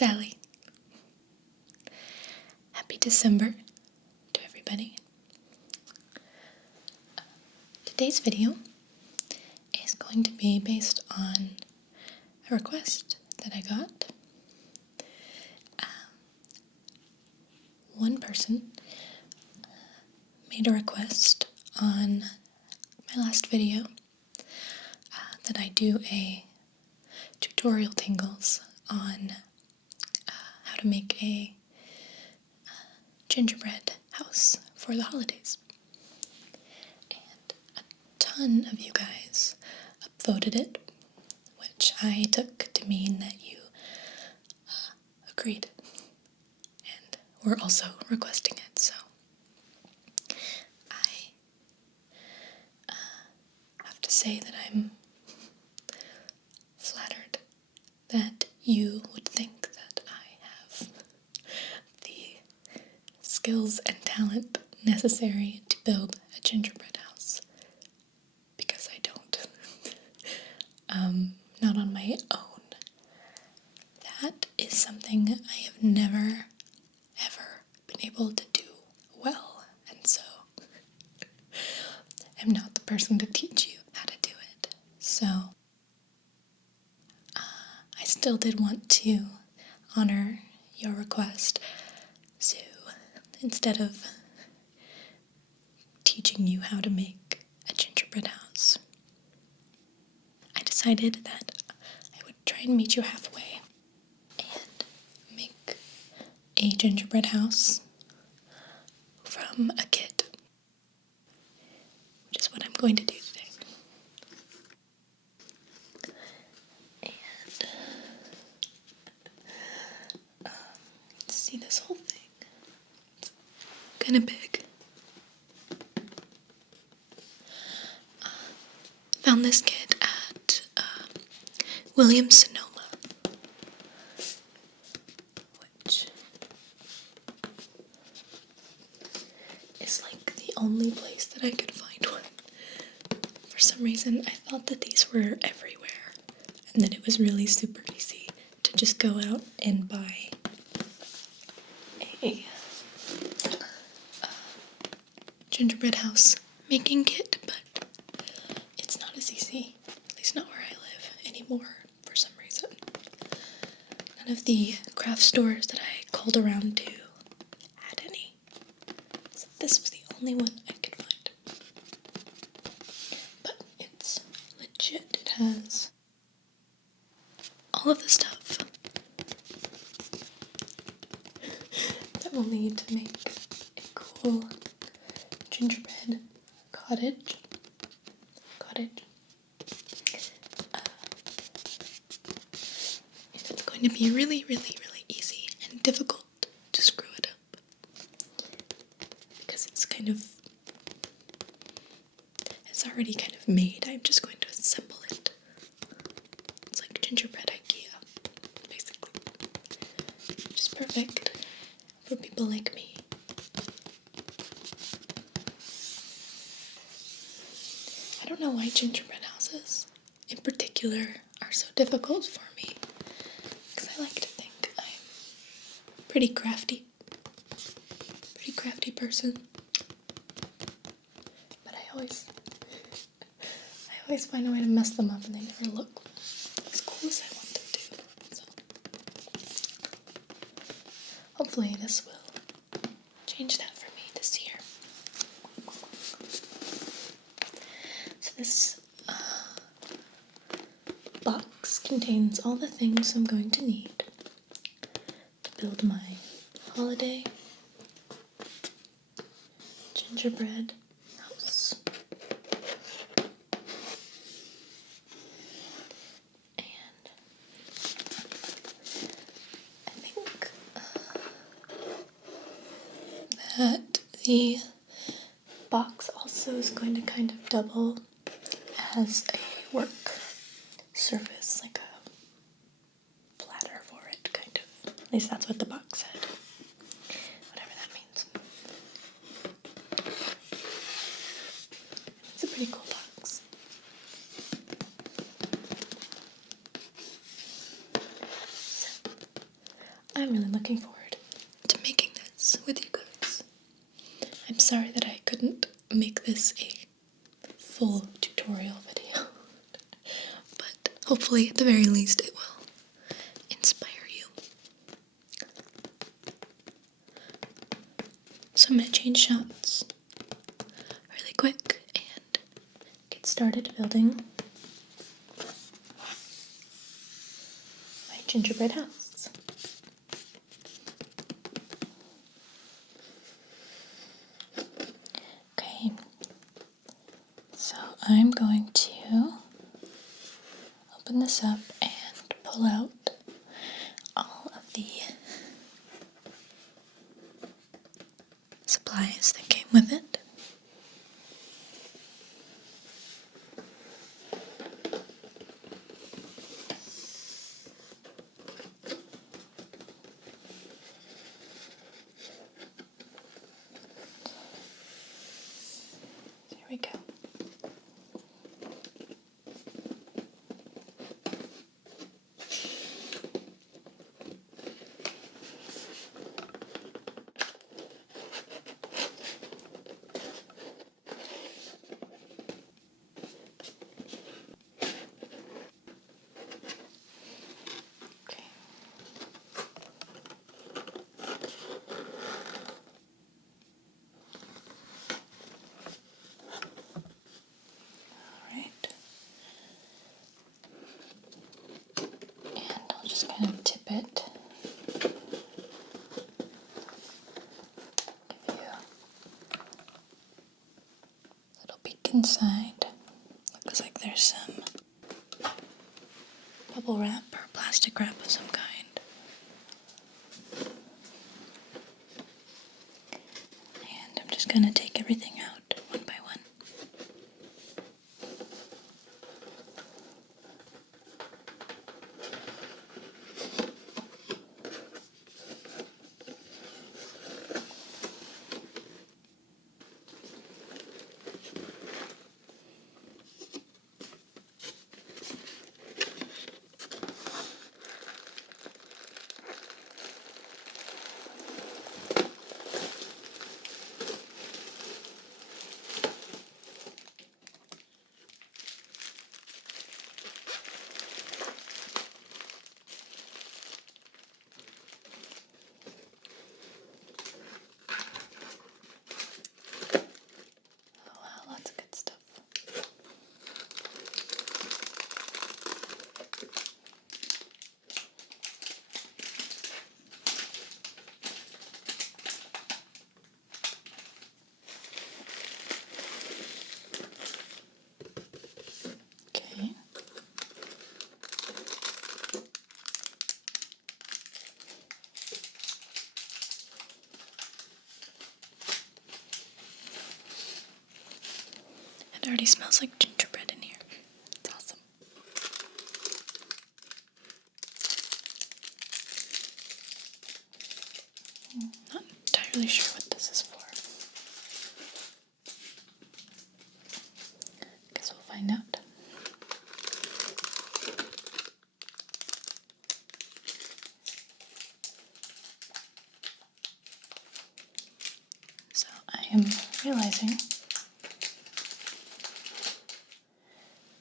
Sally. Happy December to everybody. Today's video is going to be based on a request that I got. One person made a request on my last video that I do a tutorial tingles on how to make a gingerbread house for the holidays. And a ton of you guys upvoted it, which I took to mean that you agreed and were also requesting it. So I have to say that I'm flattered that you would think that I have the skills and talent necessary to build a gingerbread house, because I don't. Not on my own. That is something I have never, ever been able to do well, and so I'm not the person to teach you how to do it. So I still did want to honor your request, so instead of teaching you how to make a gingerbread house, I decided that I would try and meet you halfway and make a gingerbread house from a kit, which is what I'm going to do today. And let's see this whole thing. It's kind of big. Found this kit at Williams-Sonoma, which is like the only place that I could find one. For some reason, I thought that these were everywhere, and that it was really super easy to just go out and buy a gingerbread house making kit, but it's not as easy, at least not where I live anymore for some reason. None of the craft stores that I called around to had any, so this was the only one I could find. But it's legit. It has all of the stuff that we'll need to make a cool gingerbread cottage. And it's going to be really, really, really easy and difficult to screw it up, because it's already kind of made. I'm just going to assemble it. It's like gingerbread IKEA, basically, which is perfect for people like me. I don't know why gingerbread houses in particular are so difficult for me, because I like to think I'm a pretty crafty person, but I always find a way to mess them up, and they never look as cool as I want them to. So hopefully this will change that for me this year. So this box contains all the things I'm going to need to build my holiday gingerbread house. And I think that the box also is going to kind of double as a work surface, like a platter for it, kind of. At least that's what the box said. Whatever that means. It's a pretty cool box. So, I'm really looking forward to making this with you guys. I'm sorry that I couldn't make this a full tutorial video, but hopefully at the very least it will inspire you. So I'm going to change shots really quick and get started building my gingerbread house. Okay, so I'm going to open this up and pull out all of the supplies that came with it. There we go. Okay. Alright. And I'll just kind of tip it. Give you a little peek inside. Looks like there's some bubble wrap or plastic wrap of some kind. And I'm just going to take everything out one by one. Oh wow, lots of good stuff. Okay. It already smells like gingerbread in here. It's awesome. Not entirely sure what this is for. Guess we'll find out. So I am realizing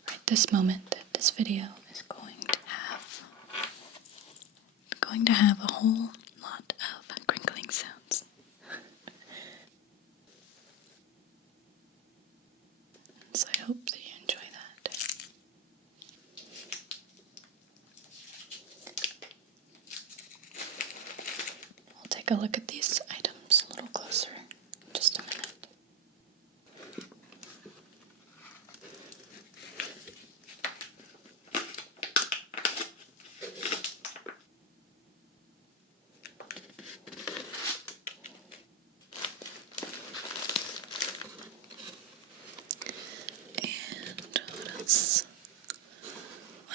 right this moment that this video is going to have a whole lot of crinkling sounds. So I hope that you enjoy that. We'll take a look at these items a little closer in just a minute.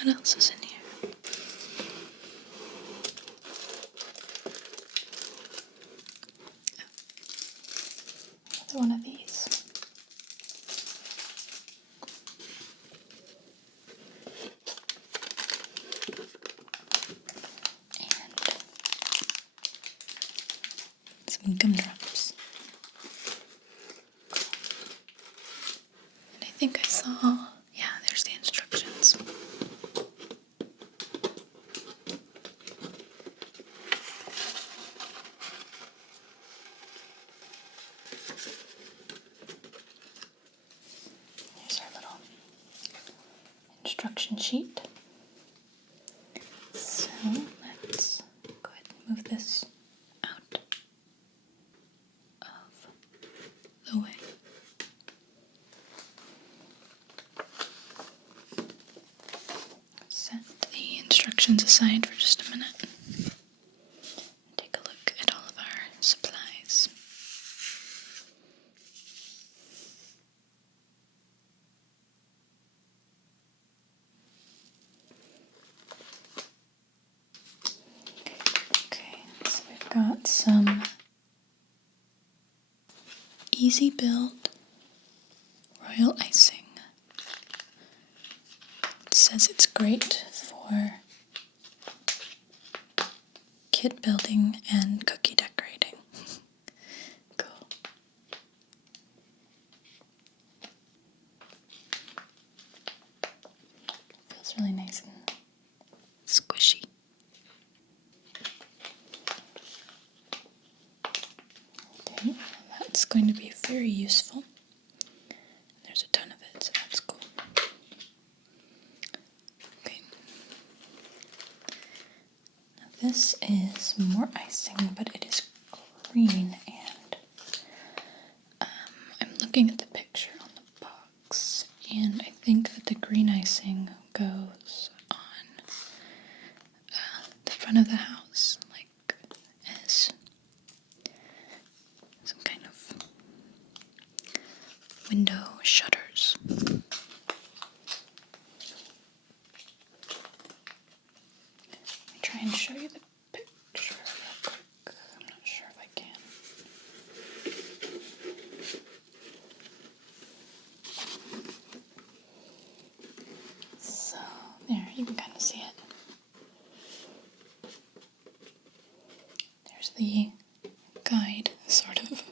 What else is in here? Another one of these. And gumdrops. And I think I saw, yeah, there's the instructions. Here's our little instruction sheet. So let's go ahead and move this out of the way. Set the instructions aside for just a minute and take a look at all of our supplies. Okay, so we've got some easy build royal icing. It says it's great for kit building and cookie decorating. Cool. Feels really nice and squishy. Okay, that's going to be very useful. There's a ton of it, so that's cool. Okay. Now this is more icing, but it is green, and I'm looking at the picture on the box, and I think that the green icing goes on the front of the house, like as some kind of window shutters. Let me try and show you the picture real quick. I'm not sure if I can. So, there, you can kind of see it. There's the guide, sort of,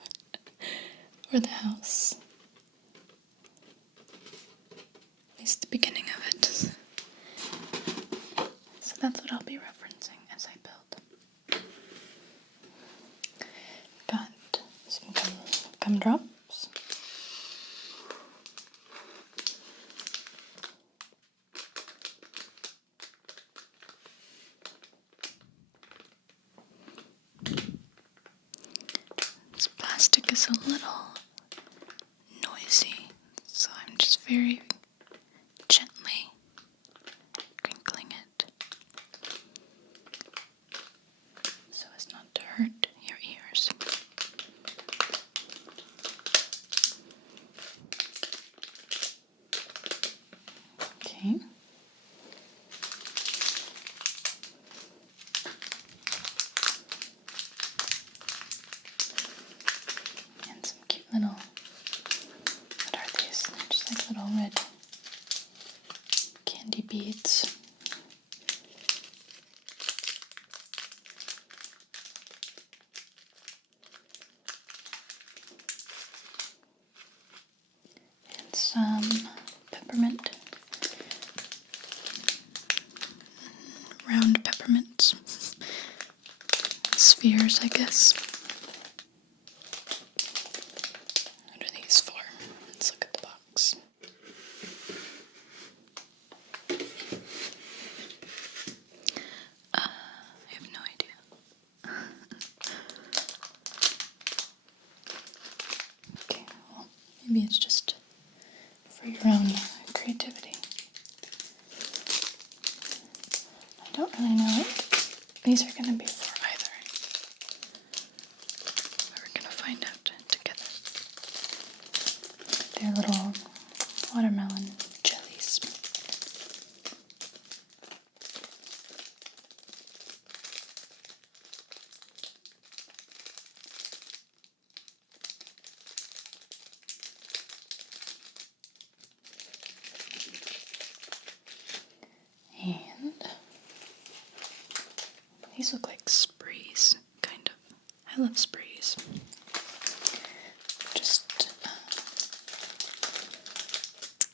for the house. At least the beginning of it. So that's what I'll be referencing as I build. Got some gumdrops. This plastic is a little noisy, so I'm just very gently crinkling it so as not to hurt your ears. Okay. And some cute little, what are these? They're just like little red candy beads. And some peppermint, round peppermints, spheres, I guess. What are these for? Let's look at the box. I have no idea. Okay, well, maybe it's just for your own creativity. I don't really know what these are going to be for either. But we're going to find out together. They're little watermelon jellies. And these look like sprees, kind of. I love sprees. these. Just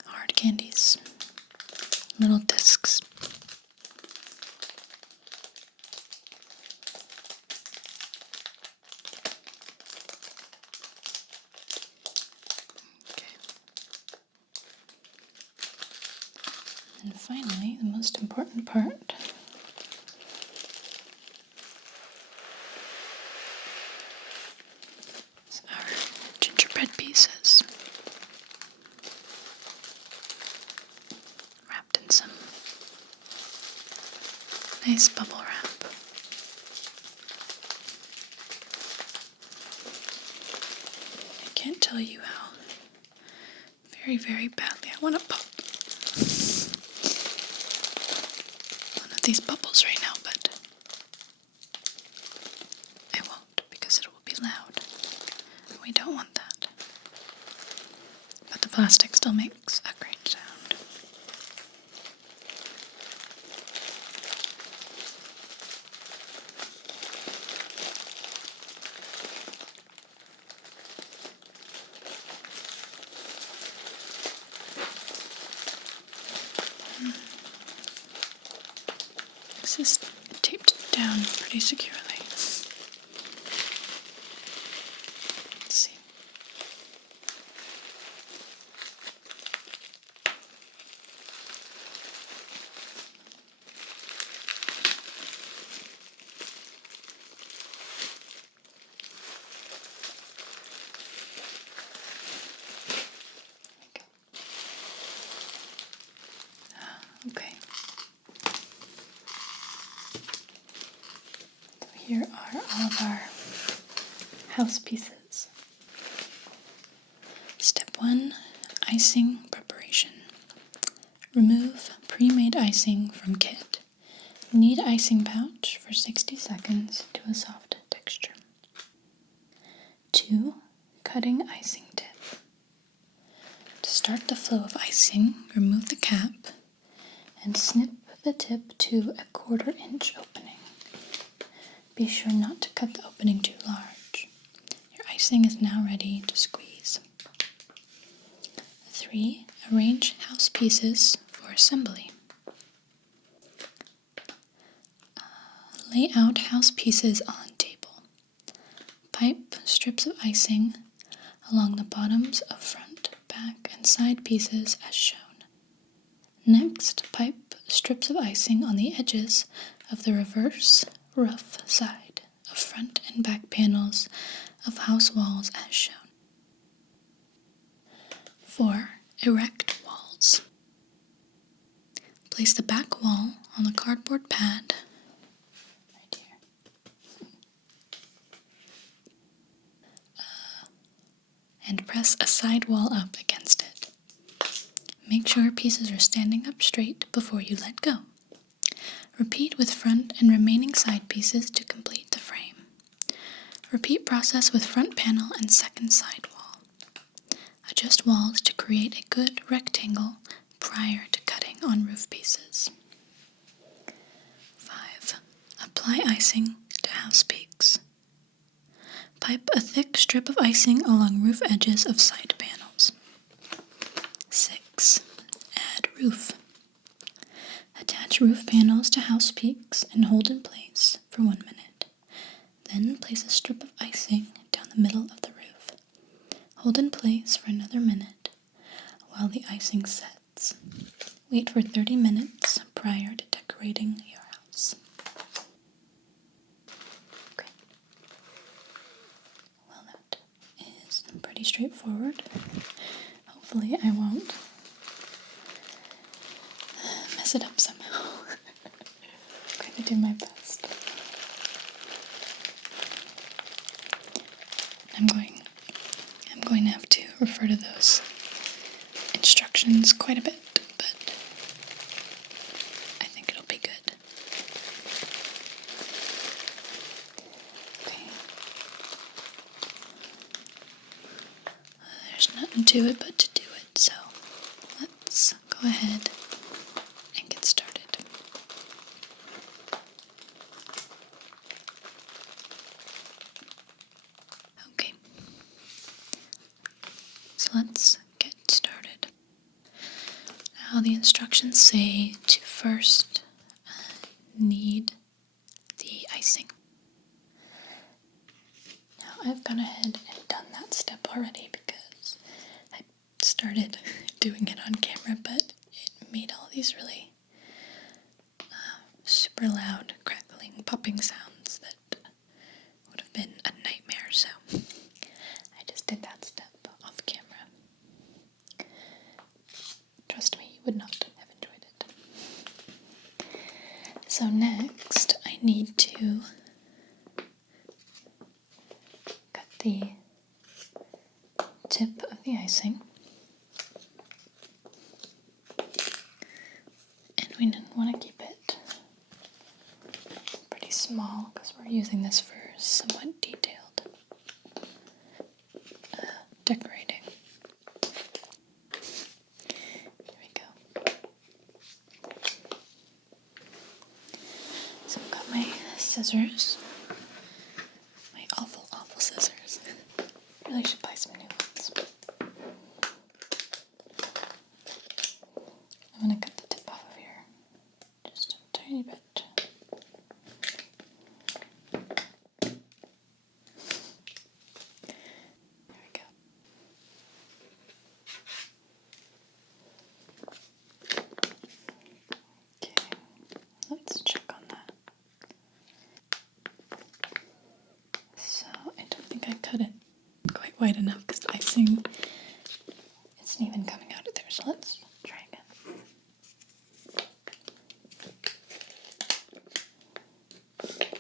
hard candies, little discs. And finally, the most important part. Is our gingerbread pieces. Wrapped in some nice bubble wrap. I can't tell you how very, very badly I want to pop one of these bubbles right now, but I won't because it will be loud. And we don't want that. But the plastic still makes a great sound. This is taped down pretty securely. Let's see. Okay. Here are all of our house pieces. Step 1, icing preparation. Remove pre-made icing from kit. Knead icing pouch for 60 seconds to a soft texture. 2, cutting icing tip. To start the flow of icing, remove the cap and snip the tip to a 1/4 inch opening. Be sure not to cut the opening too large. Your icing is now ready to squeeze. 3, arrange house pieces for assembly. Lay out house pieces on table. Pipe strips of icing along the bottoms of front, back, and side pieces as shown. Next, pipe strips of icing on the edges of the reverse rough side of front and back panels of house walls as shown. 4, erect walls. Place the back wall on the cardboard pad right here. And press a side wall up against it. Make sure pieces are standing up straight before you let go. Repeat with front and remaining side pieces to complete the frame. Repeat process with front panel and second side wall. Adjust walls to create a good rectangle prior to cutting on roof pieces. 5. Apply icing to house peaks. Pipe a thick strip of icing along roof edges of side panels. 6. Add roof. Attach roof panels to house peaks and hold in place for 1 minute. Then place a strip of icing down the middle of the roof. Hold in place for another minute while the icing sets. Wait for 30 minutes prior to decorating your house. Okay. Well, that is pretty straightforward. Hopefully I won't mess it up somehow. I'm going to do my best. I'm going to have to refer to those instructions quite a bit, but I think it'll be good. Okay. There's nothing to it but to do it, so let's go ahead and get started. So let's get started. Now the instructions say to first knead the icing. Now I've gone ahead and done that step already because I started doing it on camera, but it made all these really super loud, crackling, popping sounds that would have been a nightmare, so I just did that step off camera. Trust me, you would not have enjoyed it. So next, I need to cut the tip of the icing. And we want to keep it pretty small because we're using this for somewhat detailed decorating. Here we go. So I've got my scissors, my awful, awful scissors. Really should buy some new ones. I'm going to cut the tip off of here just a tiny bit. Let's check on that. So I don't think I cut it quite wide enough because the icing isn't even coming out of there. So let's try again. Okay.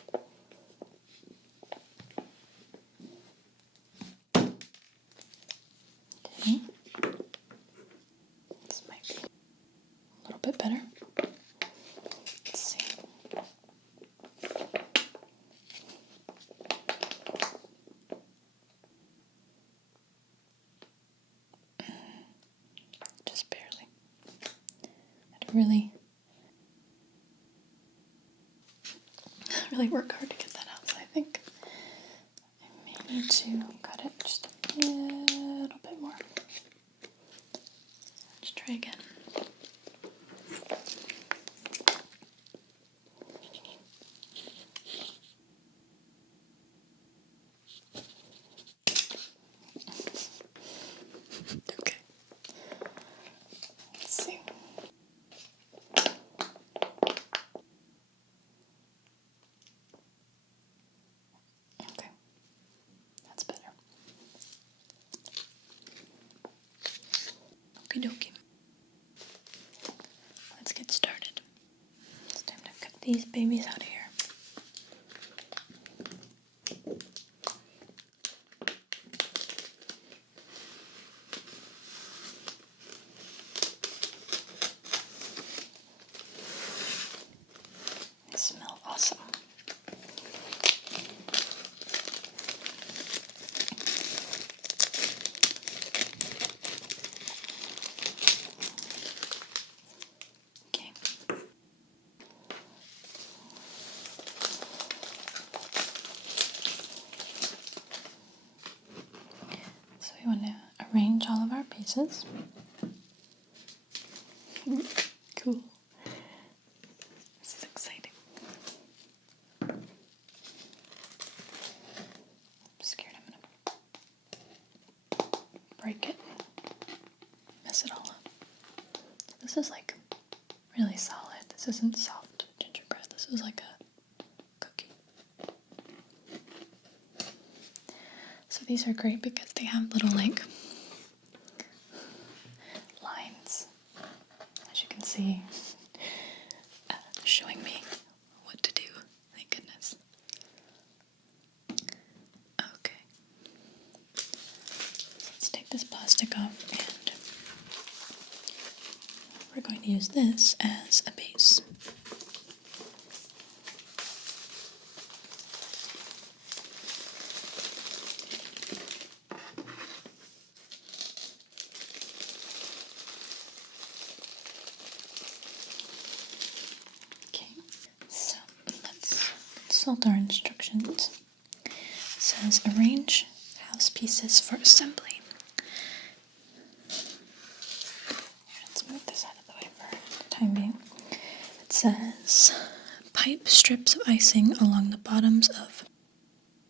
This might be a little bit better. Let's see. Just barely. I had to really work hard to get that out, so I think I may need to cut it just a little bit more. Let's try again. Okay. Let's see. Okay. That's better. Okie dokie. Let's get started. It's time to cut these babies out of here. They smell awesome. Okay. So we want to arrange all of our pieces. Cool. This is exciting. I'm scared I'm gonna break it, mess it all up. This is like really solid. This isn't soft gingerbread. This is like a cookie. So these are great because they have little like lines, as you can see, showing me what to do. Thank goodness. Okay. Let's take this plastic off and we're going to use this as a base. Okay, so let's consult our instructions. It says arrange house pieces for assembly. time being. It says, pipe strips of icing along the bottoms of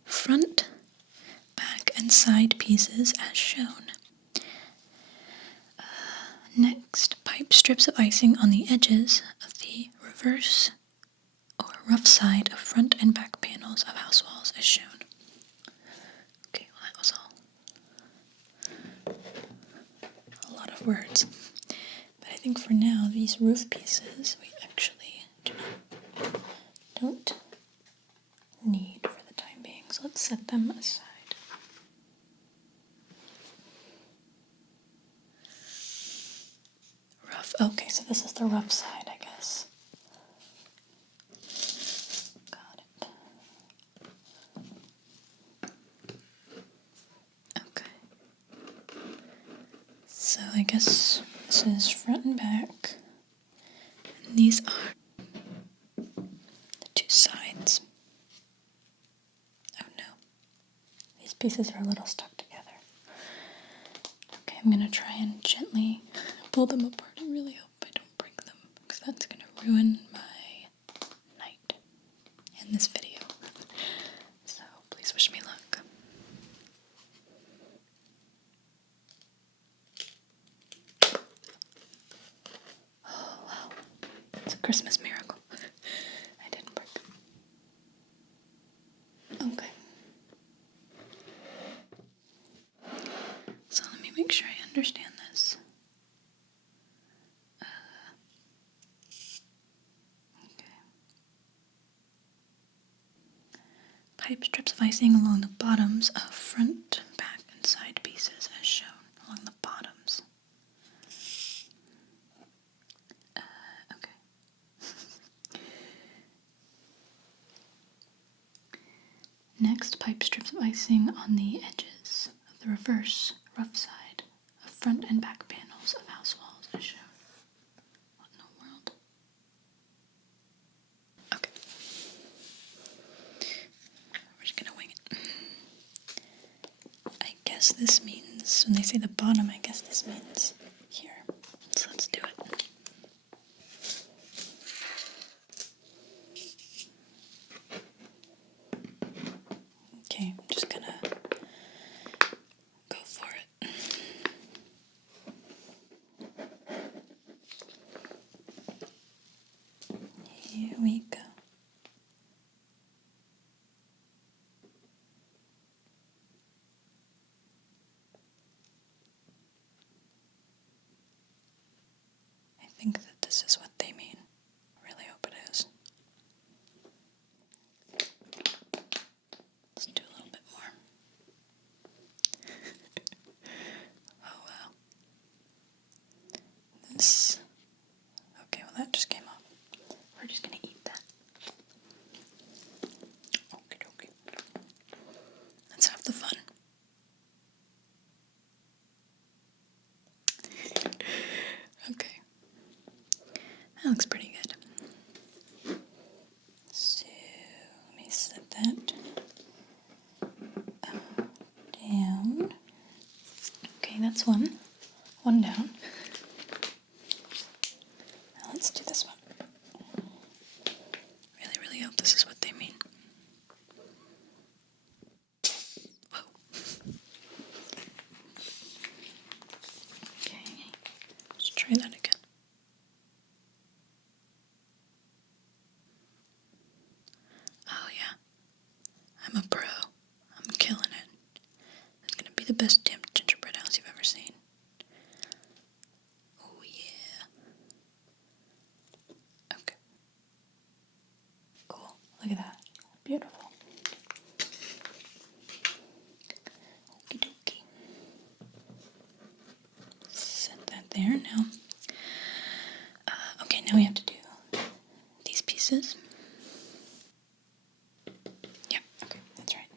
front, back, and side pieces as shown. Next, pipe strips of icing on the edges of the reverse or rough side of front and back panels of house walls as shown. Okay, well that was all a lot of words. But I think for now, these roof pieces we actually don't need for the time being, so let's set them aside. Rough, okay, so this is the rough side, I guess. Got it. Okay. So I guess this is front and back, and these are the two sides. Oh no, these pieces are a little stuck together. Okay, I'm gonna try and gently pull them apart. I really hope I don't break them, because that's gonna ruin my night in this video. So please wish me luck. Oh wow, it's a Christmas miracle. I didn't break them. Okay. So let me make sure I understand this. Okay. Pipe strips of icing along the bottoms of front, back, and side pieces as shown. Along the bottoms. Okay. Next, pipe strips of icing on the edges of the reverse, rough side of front and back panels of house walls as shown. What in the world? Okay. We're just gonna wing it. I guess this means, when they say the bottom, I guess this means here. So let's do it. Okay, I'm just gonna go for it. Here we go. I think that this is what they mean. I really hope it is. Let's do a little bit more. Oh wow. This. Okay, well that just came off. We're just gonna eat that. Okie dokie. Let's have the fun. Okay. That looks pretty good. So, let me set that down. Okay, that's one. One down. Now let's do this one. Really, really hope this is what they mean. Whoa. Okay, let's try that again. Oh yeah, I'm a pro. I'm killing it. It's gonna be the best damn gingerbread house you've ever seen. Oh yeah. Okay. Cool. Look at that. Beautiful. Okie dokie. Set that there now. Okay, now we have to do these pieces. Yep, okay, that's right.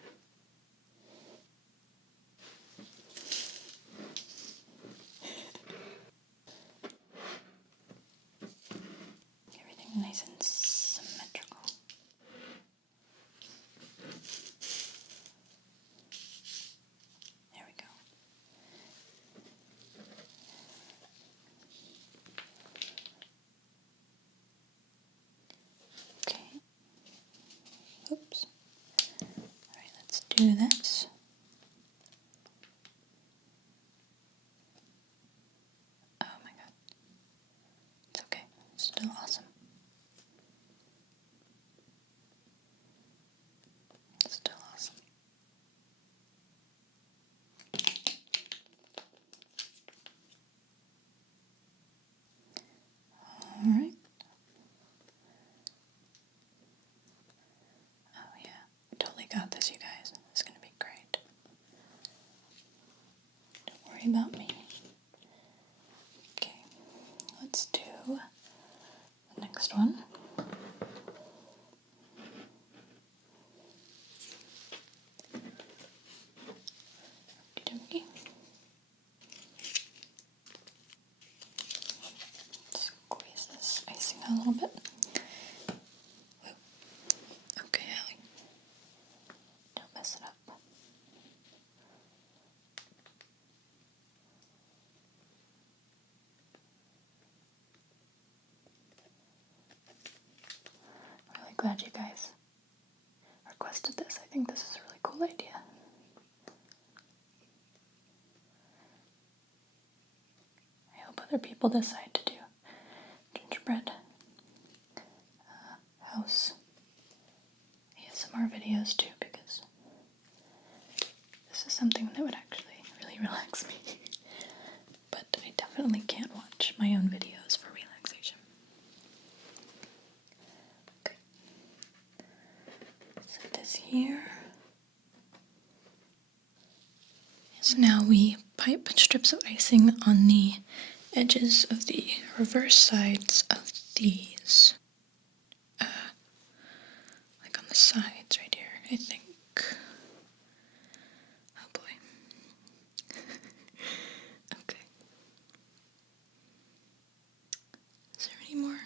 Everything nice and symmetrical. There we go. do this. Oh my god. It's okay. It's still awesome. It's still awesome. Alright. Oh yeah. Totally got this, you guys. It's gonna be great. Don't worry about me. Okay. Let's do the next one. Okie dokie. Squeeze this icing out a little bit. Okay, Allie. Don't mess it up. I'm really glad you guys requested this. I think this is a really cool idea. I hope other people decide to do gingerbread house ASMR videos too, because this is something that would actually really relax me. But I definitely can't watch my own videos for relaxation. Okay. Set this here. So now we pipe strips of icing on the edges of the reverse sides of these. Like on the sides right here, I think. Oh boy. Okay. Is there any more?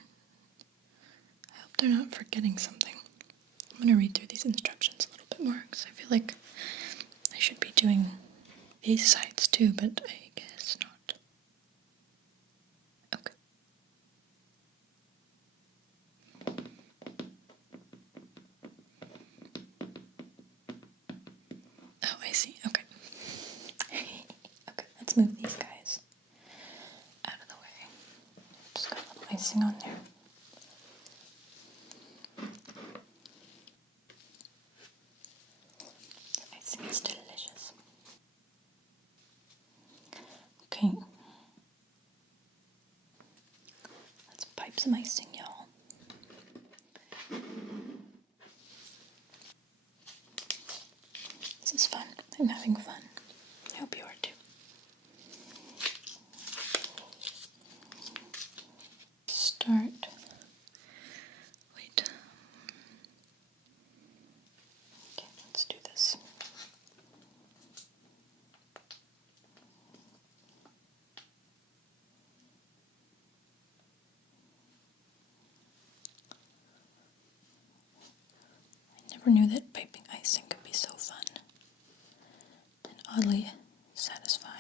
I hope they're not forgetting something. I'm going to read through these instructions a little bit more because I feel like I should be doing these sides too, but I guess not. Okay. Oh, I see. Okay. Okay, let's move these guys out of the way. Just got a little icing on there. The icing is delicious. Okay. Let's pipe some icing, y'all. This is fun. I'm having fun. I hope you are too. Start. Wait. Okay, let's do this. I never knew that piping icing could be so fun and oddly satisfying.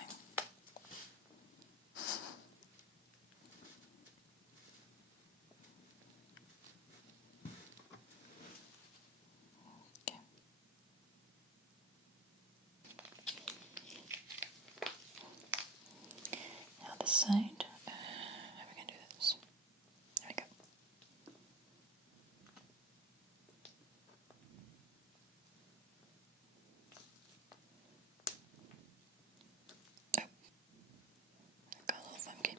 Okay. Now this side. How are we going to do this? There we go. Oh. That got a little funky.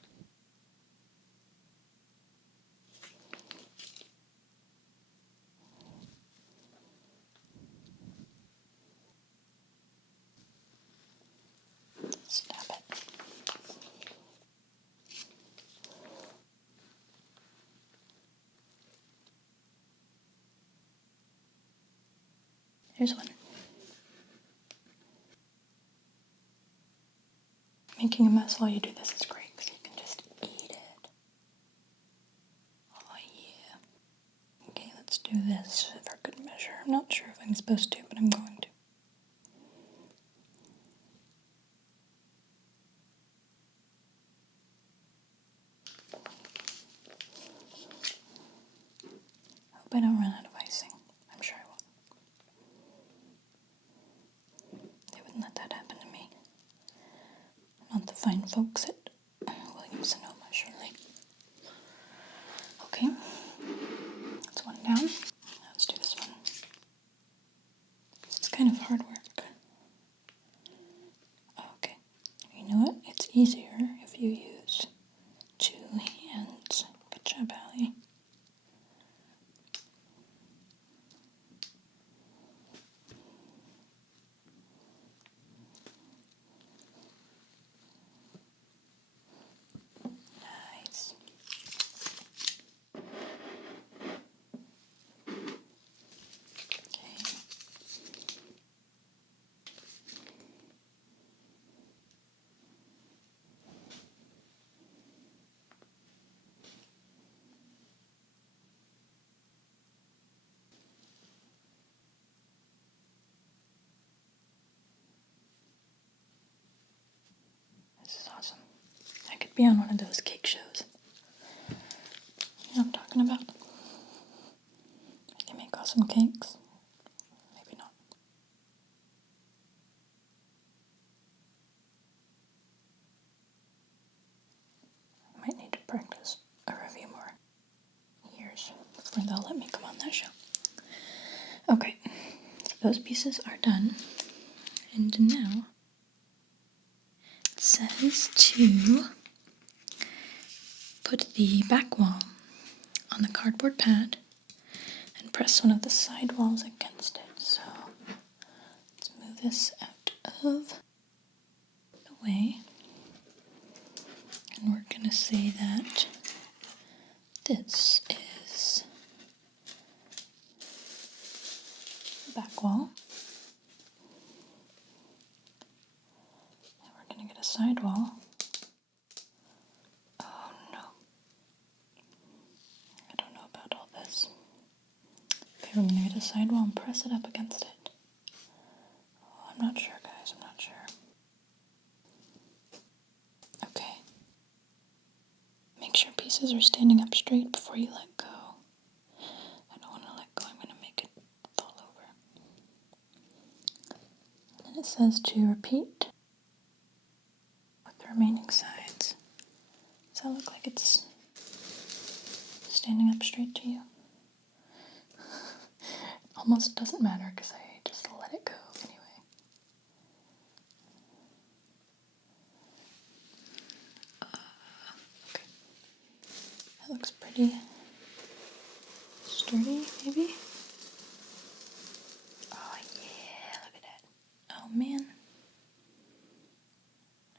Snap it. Here's one. Making a mess while you do this is great because you can just eat it. Oh yeah. Okay, let's do this for good measure. I'm not sure if I'm supposed to, but I'm going to. Hope I don't run out of icing. I'm sure I won't. folks at Williams-Sonoma shortly. Okay, that's one down. Now let's do this one. It's kind of hard work. Okay, you know what? It's easier if you use 2 hands. Good job, Allie. Nice. Okay. This is awesome. I could be on one of those cake shows. You know what I'm talking about? I can make awesome cakes. Maybe not. I might need to practice a few more years before they'll let me come on that show. Okay, so those pieces are done. And now it says to put the back wall on the cardboard pad and press one of the side walls against it. So let's move this out of the way. And we're going to say that this is the back wall. And we're going to get a side wall. Oh no. I don't know about all this. Okay, we're going to get a side wall and press it up against it. Oh, I'm not sure, guys. I'm not sure. Okay. Make sure pieces are standing up straight before you let go. I don't want to let go. I'm going to make it fall over. And then it says to repeat with the remaining sides. Does that look like it's standing up straight to you? Almost doesn't matter because I just let it go anyway. Okay. That looks pretty sturdy, maybe? Oh yeah, look at that. Oh man.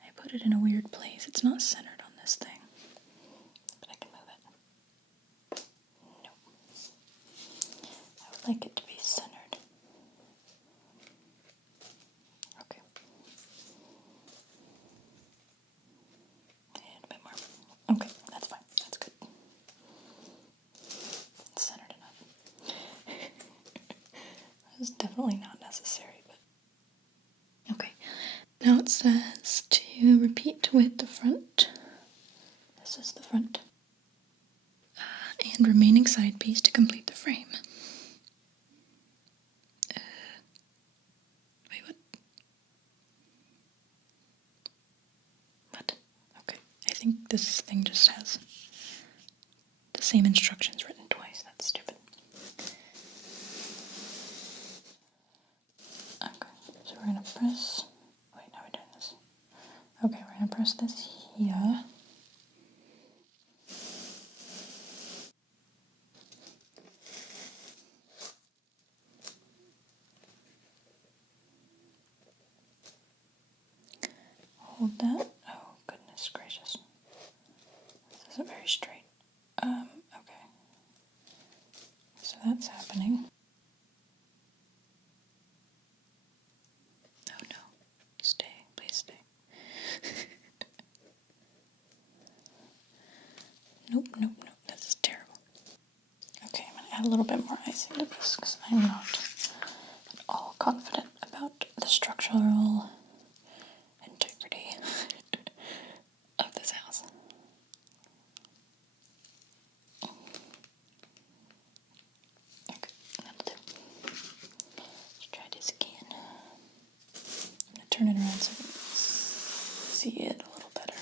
I put it in a weird place. It's not centered on this thing. But I can move it. Nope. I would like it to be centered. Okay. And a bit more. Okay, that's fine. That's good. It's centered enough. That was definitely not necessary, but okay. Now it says to repeat with the front. This is the front. And remaining side piece to complete the frame. Wait, what? What? Okay. I think this thing just has the same instructions written twice. That's stupid. Okay, so we're going to press... Wait, now we're doing this. Okay, we're going to press this here. Hold that. Oh, goodness gracious. This isn't very straight. Okay. So that's happening. Oh no. Stay. Please stay. Nope. This is terrible. Okay, I'm going to add a little bit more icing to this because I'm not at all confident about the structural integrity of this house. Okay, that'll do. Let's try this again. I'm going to turn it around so you can see it a little better.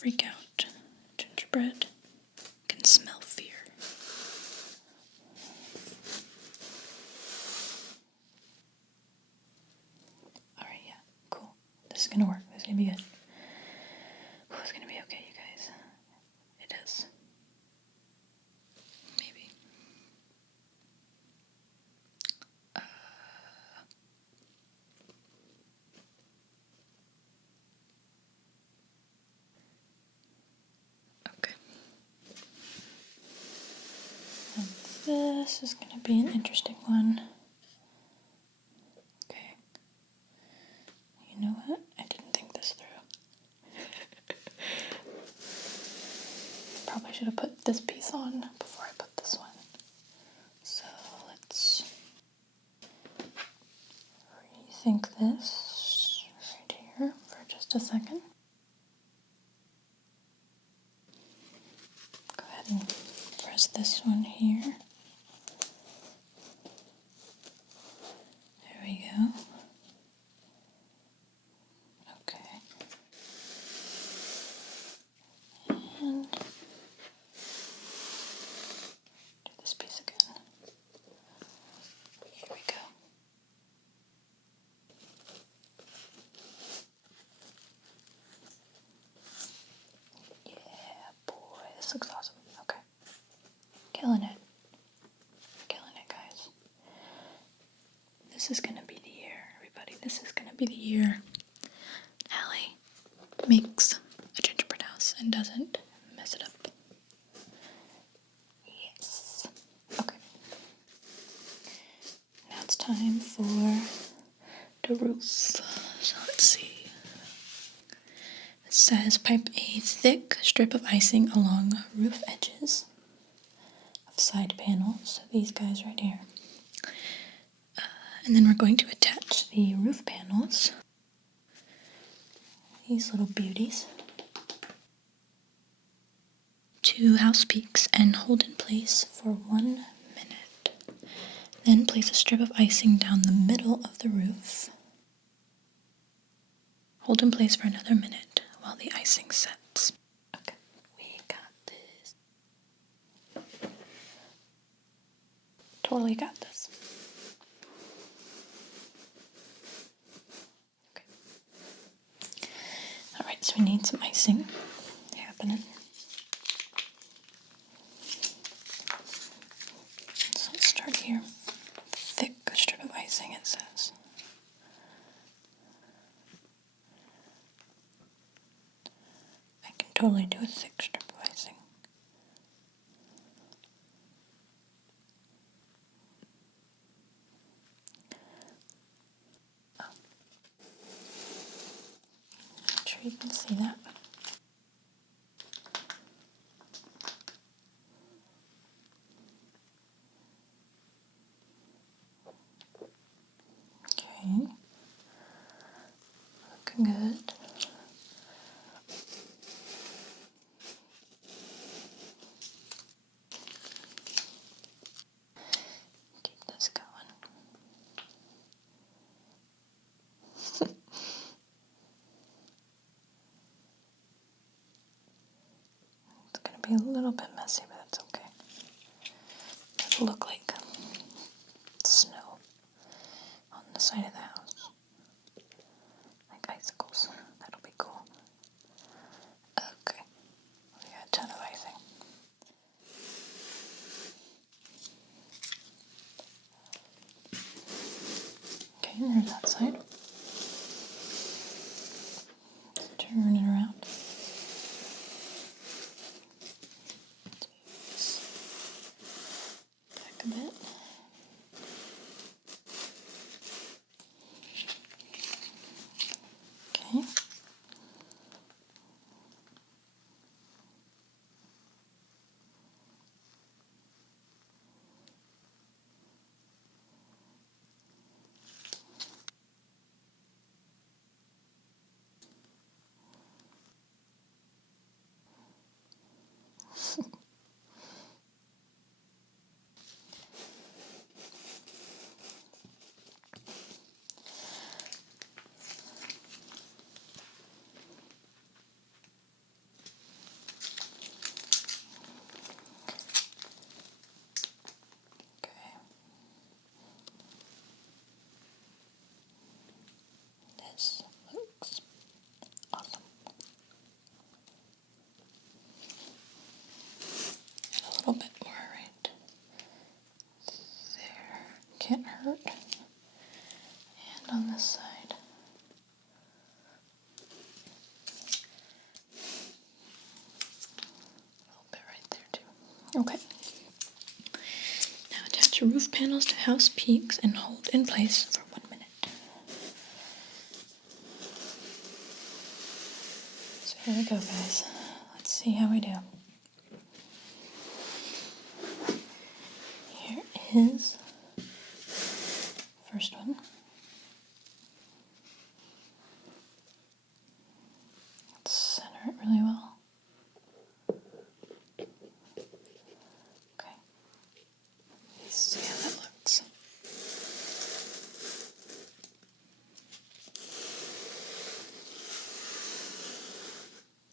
freak out. Gingerbread can smell fear. Alright, yeah, cool. This is gonna work. This is gonna be good. Oh, it's gonna be okay, you guys. It is. Maybe. Okay. And this is gonna be an interesting one. Okay. You know what? I didn't think this through. Probably should have put this piece on before I put this one. So let's rethink this right here for just a second. Go ahead and press this one here. There we go. Okay. And do this piece again. Here we go. Yeah, boy, this looks awesome. Okay. Killing it. Killing it, guys. This is gonna be the year, everybody. This is gonna be the year Allie makes a gingerbread house and doesn't mess it up. Yes. Okay. Now it's time for the roof. So let's see. It says pipe a thick strip of icing along roof edges of side panels. So these guys right here. And then we're going to attach the roof panels, these little beauties, to house peaks and hold in place for 1 minute. Then place a strip of icing down the middle of the roof. Hold in place for another minute while the icing sets. Okay, we got this. Totally got this. Okay. Alright, so we need some icing happening. So let's start here. Thick strip of icing, it says. I can totally do a thick strip of icing. Oh. Make sure you can see that. Okay. Looking good. Keep this going. It's going to be a little bit messy, but that's okay. It'll look like snow on the side of the house. Like icicles. That'll be cool. Okay. We got a ton of icing. Okay, there's that side. Turn it around. Back a bit. Okay. Attach roof panels to house peaks and hold in place for 1 minute. So here we go, guys. Let's see how we do. Here is first one. Let's center it really well. Okay. Let's see how that looks.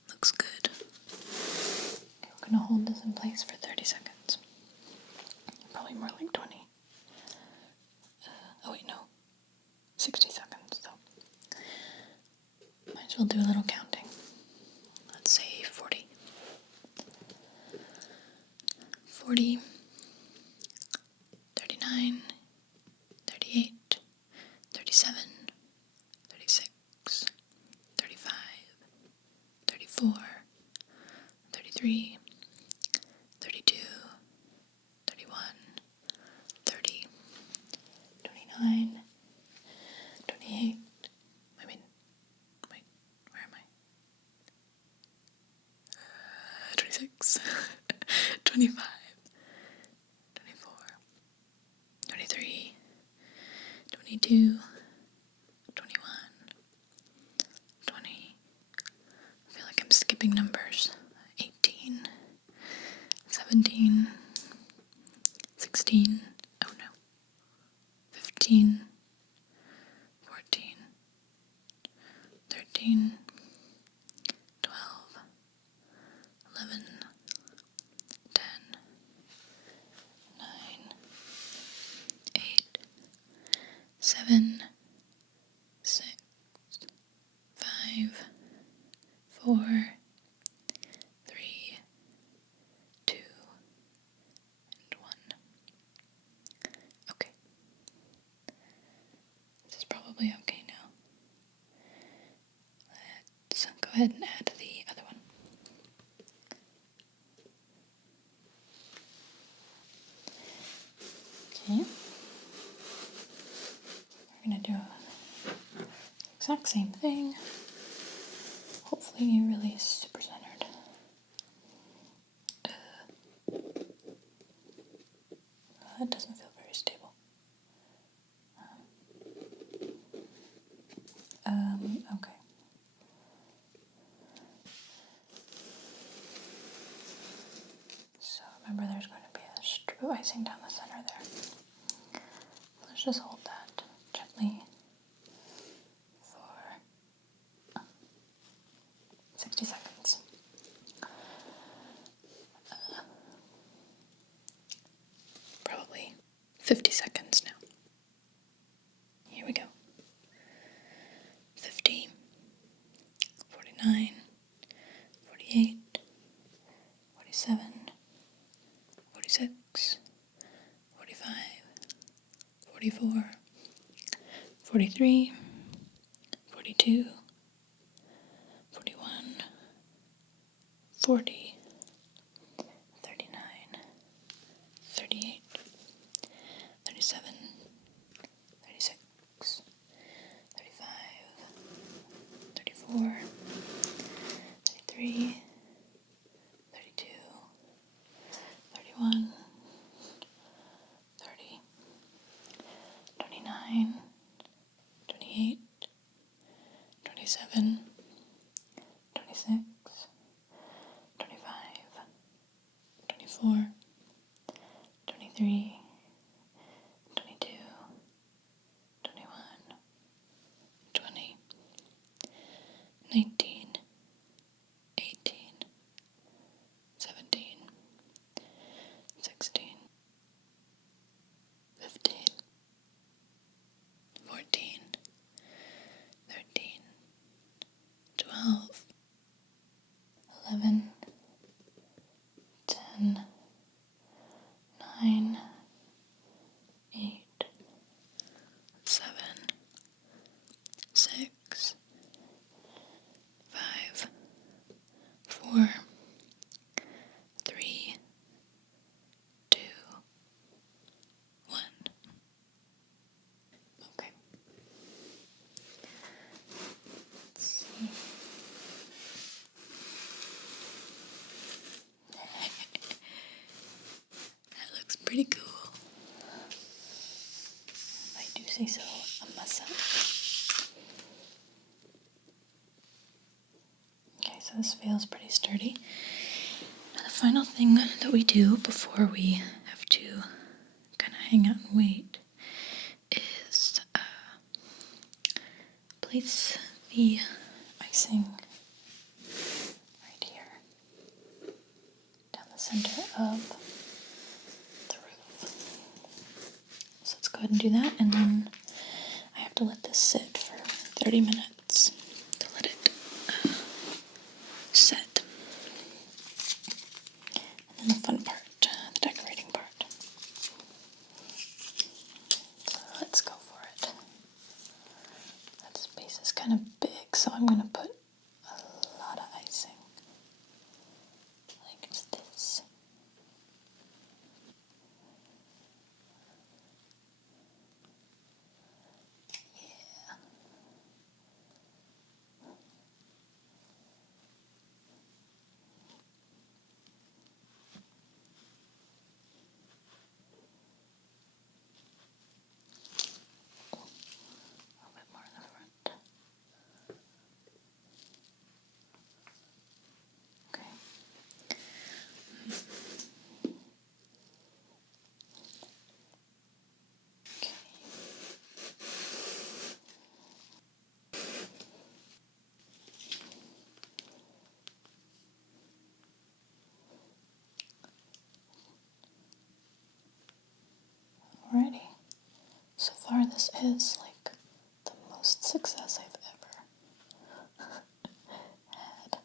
Looks good. Okay, we're going to hold this in place for 30 seconds. Probably more like 20. Oh wait, no. 60 seconds, so. Might as well do a little counting. Let's say 40. 40, 39, 38, 37, 36, 35, 34, 33, 32, 31, 30, 29, 28, wait, where am I? 26, 25, 24, 23, 22, 21, 20. I feel like I'm skipping numbers. 18, 17, 16, oh no, 15, 14, 13, 12, 11, 10, 9, 8, 7, 6, 5, 4, 3, 2, and 1. Okay. This is probably okay now. Let's go ahead and add the other one. Okay. We're going to do the exact same thing. Hopefully you release super centered. That doesn't feel very stable. Okay. So remember there's going to be a strip of icing down the center there. Let's just hold that gently for 60 seconds. Probably 50 seconds now. Here we go. 50, 49, 48, 47, 46, 45, 44, 43, 42, 41, 40, 39, 38, 37, 36, 35, 34, 33, 32, 31, 30, 29, 28, 27, 26, 25, 24, 23, 22, 21, 20, 19, 18, 17, 16, 15, 14, 13, 12, 11, 10, 9, 8, 7, 6, so this feels pretty sturdy. Now the final thing that we do before we have to kind of hang out and wait is place the icing right here down the center of the roof. So let's go ahead and do that, and then I have to let this sit for 30 minutes to let it set. And then the fun part, the decorating part. So let's go for it. That space is kind of big, so I'm going to put a lot of icing, like this. Yeah. A little bit more in the front. Okay. Alrighty. So far this is like the most success I've ever had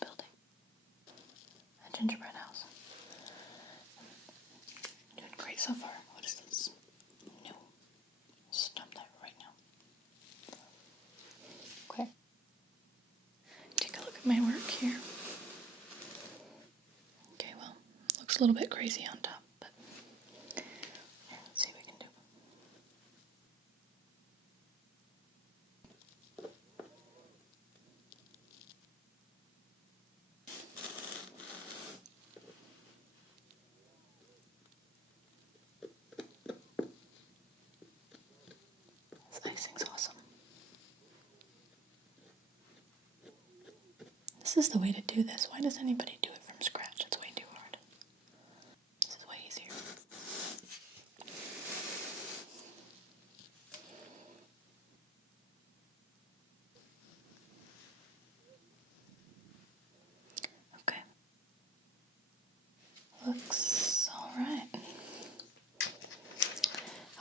building a gingerbread house. Doing great so far. What is this? No. Stop that right now. Okay. Take a look at my work here. Okay, well, looks a little bit crazy on top, but yeah, let's see what we can do. This icing's awesome. This is the way to do this. Why does anybody do it from scratch? It's way too hard. This is way easier. Okay. Looks alright.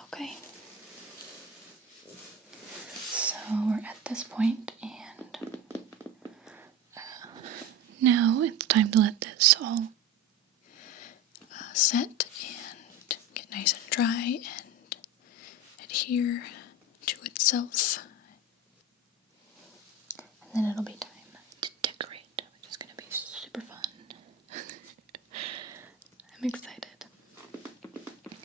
Okay. So we're at this point, and now it's time to let this all set and get nice and dry and adhere to itself. And then it'll be time to decorate, which is going to be super fun. I'm excited.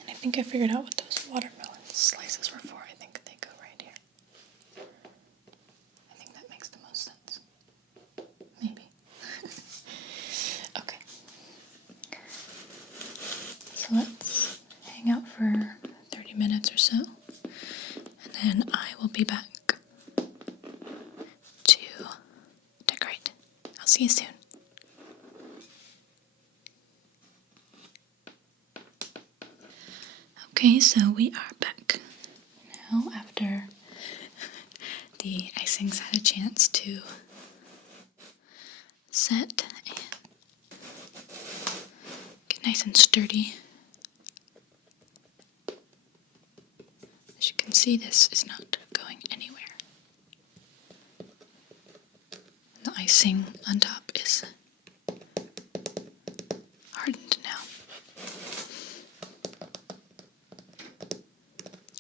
And I think I figured out what those watermelon slices were for. I think they go right here. I think that makes the most sense. Maybe. Okay. So let's hang out for 30 minutes or so, and then I will be back to decorate. I'll see you soon. Okay, so we are back now after the icing's had a chance to set and get nice and sturdy. As you can see, this is not going anywhere. The icing on top is hardened now.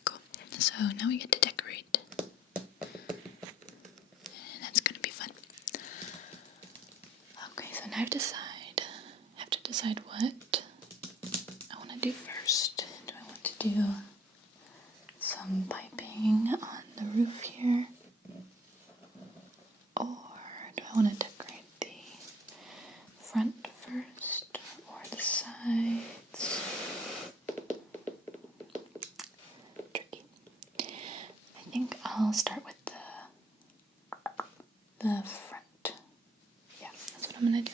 Cool. So now we get to decorate. And that's gonna be fun. Okay, so now I have to decide what I want to do first. Do I want to do some piping on the roof here? Or do I want to decorate the front first or the sides? Tricky. I think I'll start with the the front. Yeah, that's what I'm gonna do.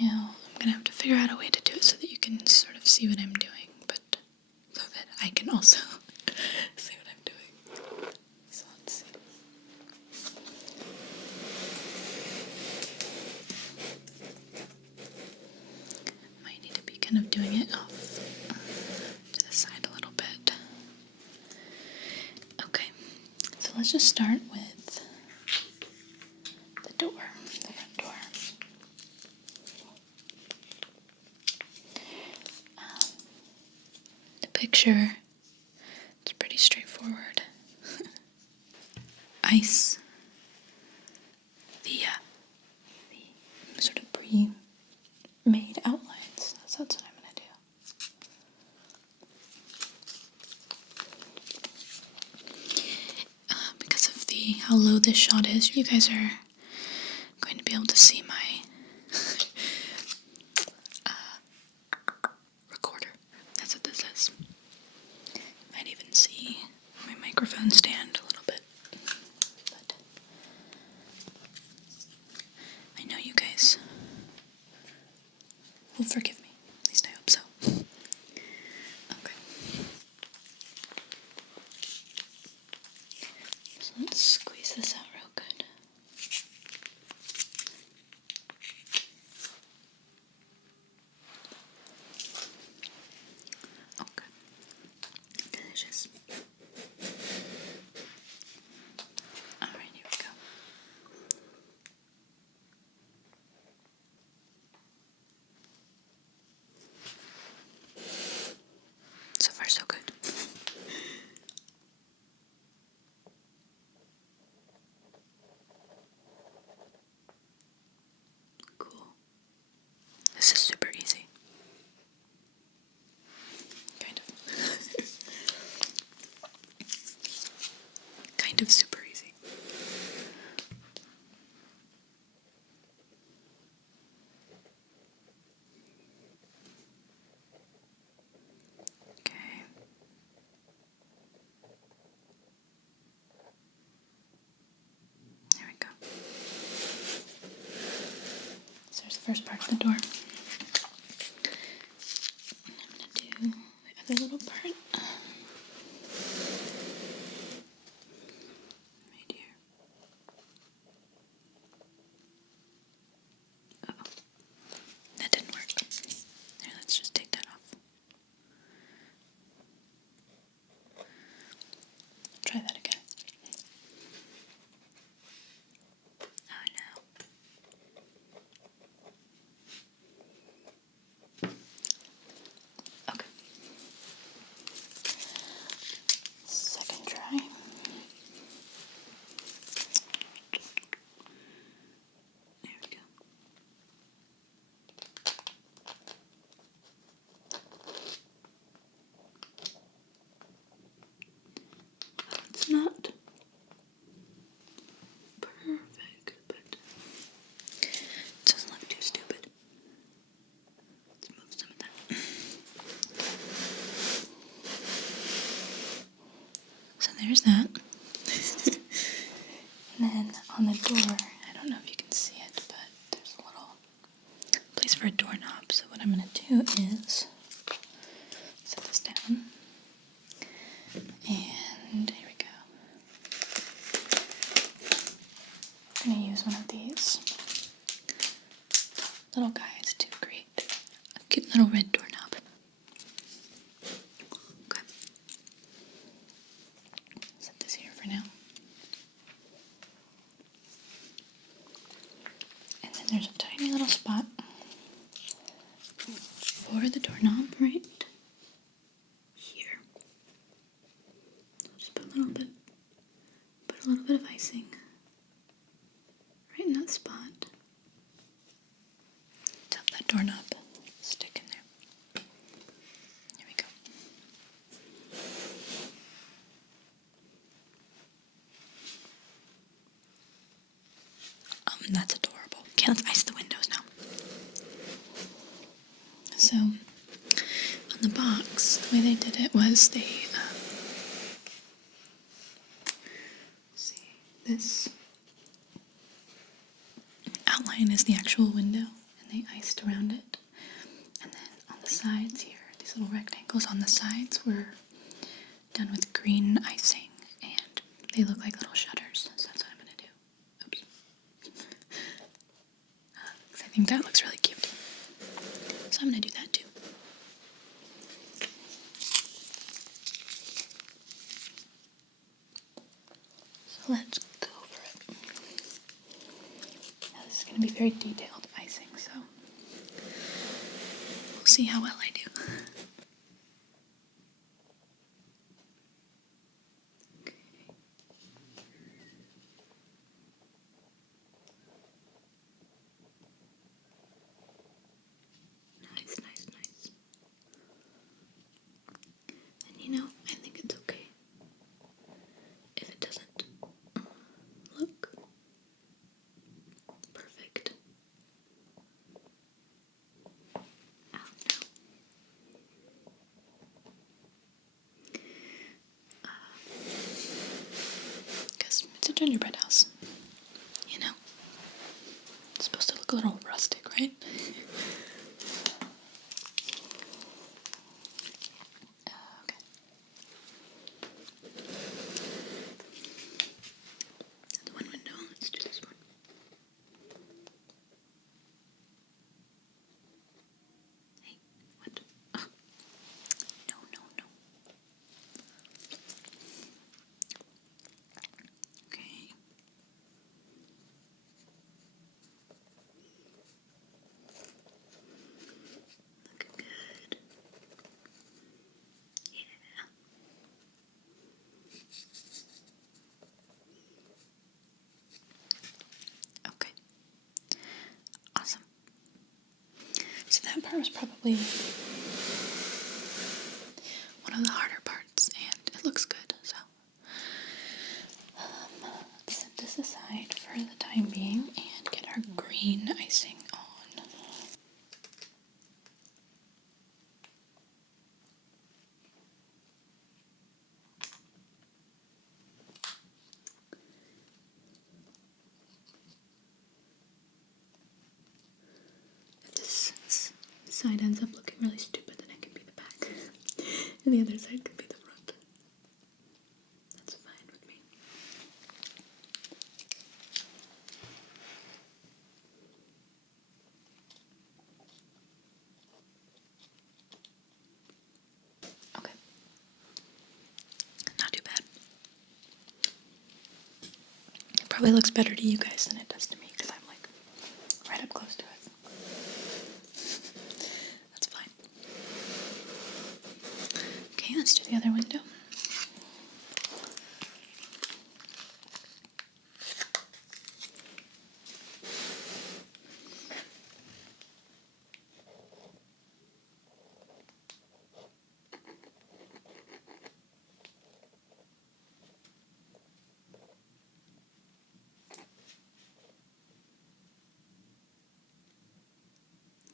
Now, I'm gonna have to figure out a way to do it so that you can sort of see what I'm doing, but so that I can also see what I'm doing. So let's see. Might need to be kind of doing it off to the side a little bit. Okay, so let's just start with the door, the front door. The picture, it's pretty straightforward. Ice, the sort of pre-made outlines. So that's what I'm going to do. Because of how low this shot is, you guys are going to be able to see my recorder. That's what this is. Might even see my microphone stand a little bit. But I know you guys will forgive me. At least I hope so. Okay. So let's squeeze this out real good. Okay. Delicious. Alright, here we go. So far, so good. Cool. This is super easy. Kind of. Kind of super easy. Okay. There we go. So there's the first part of the door. I'm going to do the other little part. Right here. Uh-oh. That didn't work. Here, let's just take that off. Try that again. Oh no. Okay. Second try. There we go. It's not perfect, but it doesn't look too stupid. Let's move some of that. So there's that. And then on the door, I don't know if you can see it, but there's a little place for a doorknob. So what I'm going to do is set this down. And here we go. I'm going to use one of these little guys to create a cute little red doorknob. Okay. Set this here for now. And then there's a tiny little spot for the doorknob right here. So I'll just put a little bit of icing right in that spot. To help that doorknob stick in there. Here we go. That's adorable. Okay, let's ice the windows now. So, on the box, the way they did it was they, let's see, this outline is the actual window, and they iced around it. And then on the sides here, these little rectangles on the sides were done with green icing, and they look like little shutters, so that's what I'm going to do. Oops. 'Cause I think that looks really cute. So I'm going to do that too. So let's go for it. Now this is going to be very detailed icing, so we'll see how well I do. Nice, nice, nice. And you know, I think it's okay if it doesn't look perfect. Oh no. Because it's a gingerbread house, you know? It's supposed to look a little rustic, right? Okay. That's one window. Let's do this one. Hey, what? Oh. No, no, no. Okay. Looking good. Yeah. Okay. Awesome. So that part was probably one of the harder parts, and it looks good, so let's set this aside for the time being and get our green icing on. If this side ends up looking really stupid, then it can be the back, and the other side could be the front. That's fine with me. Okay. Not too bad. It probably looks better to you guys than it does to me, because I'm like right up close to it. That's fine. Okay, let's do the other window.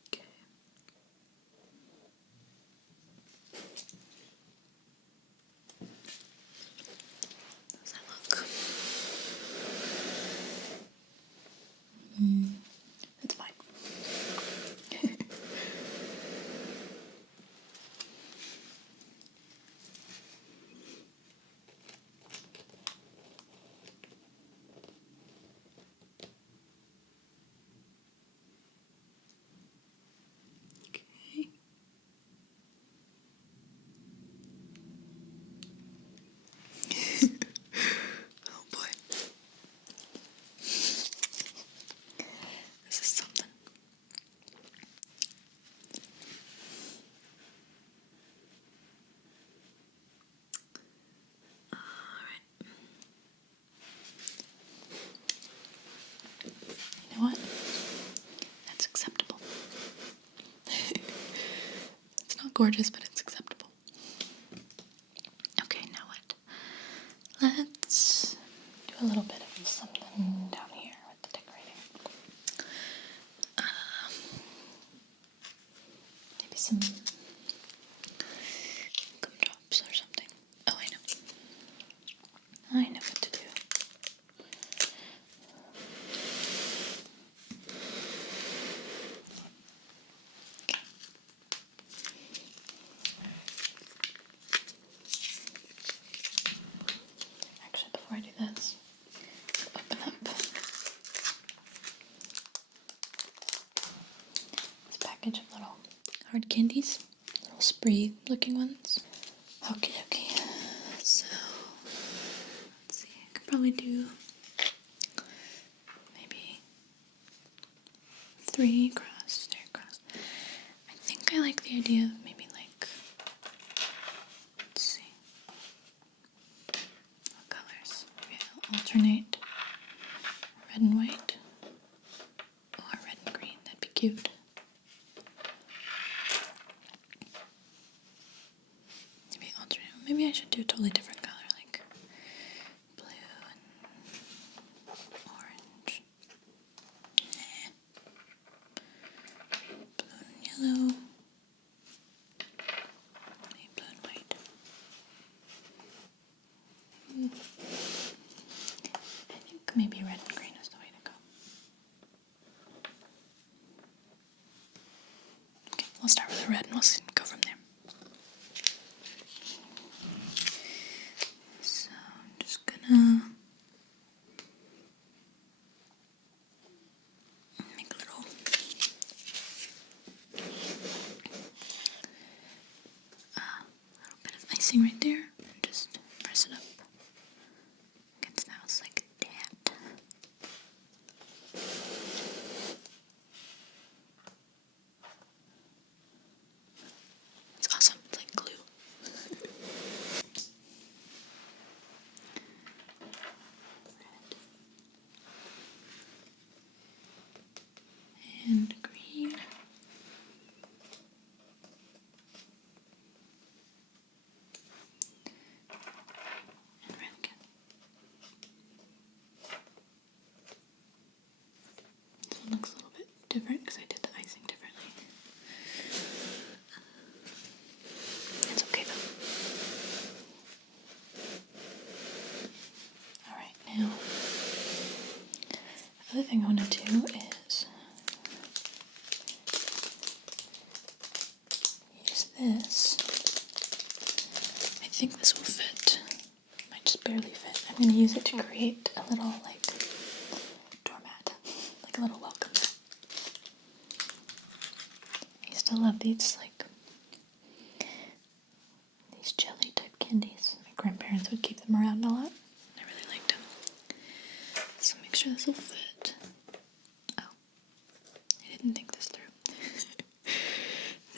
Okay. Does that look? It's fine. Okay. Oh boy. This is something. Alright. You know what? That's acceptable. It's not gorgeous, but it's acceptable. Okay, now what? Let's do a little bit of something down here with the decorating. Maybe some package of little hard candies, little spree looking ones. Okay, so let's see, I could probably do maybe 3 across, 3 across. I think I like the idea of maybe like, let's see, what colors? Maybe I'll alternate red and white, or red and green, that'd be cute. Maybe alternate, maybe I should do a totally different color, like blue and orange. Blue and yellow. Maybe blue and white. I think maybe red and green is the way to go. Okay, we'll start with the red and we'll go from there. So I'm just gonna make a little bit of icing right there and just press it up against the house like that. It's awesome, it's like glue. And green. And red again. This one looks a little bit different because I did the icing differently. It's okay though. Alright, now the other thing I want to do is use this. I think this will fit. Might just barely fit. I'm going to use it to create a little like doormat, like a little welcome mat. I used to love these jelly type candies. My grandparents would keep them around a lot. I really liked them. So make sure this will fit. Oh, I didn't think this through.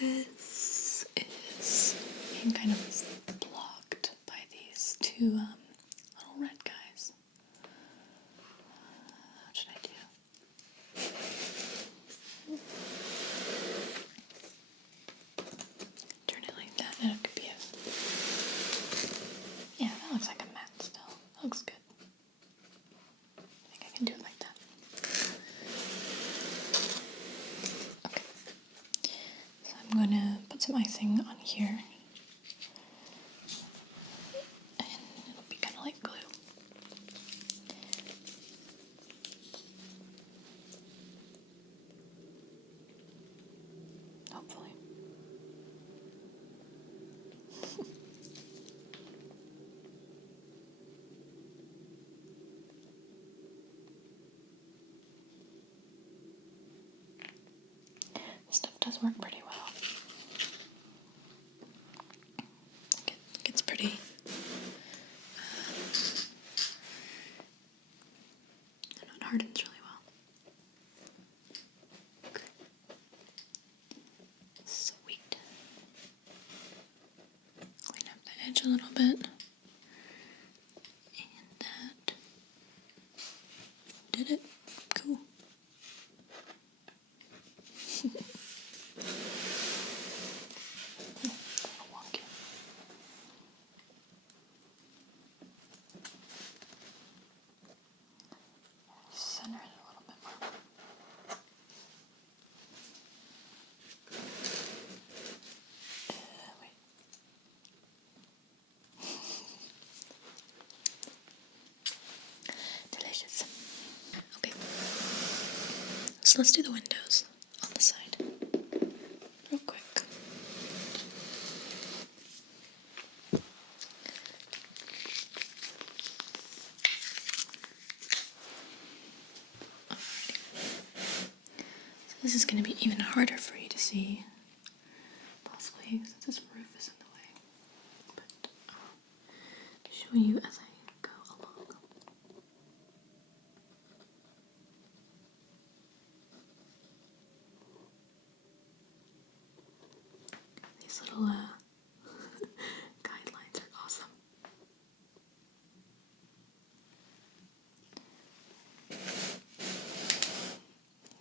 This is being kind of blocked by these 2 little red guys. What should I do? Turn it like that and it could be a... Yeah, that looks like a mat still. That looks good. I think I can do it like that. Okay. So I'm going to put some icing on here. And it'll be kind of like glue. Hopefully. This stuff does work pretty well. It gets pretty it hardens really well. Okay. Sweet. Clean up the edge a little bit. And that did it. Cool. Wonky. Center it a little bit more. Wait. Delicious. Okay. So let's do the windows on the side. Real quick. Alrighty. So this is going to be even harder for you to see, possibly since this roof is in the way, but I'll show you as I go along. These little guidelines are awesome.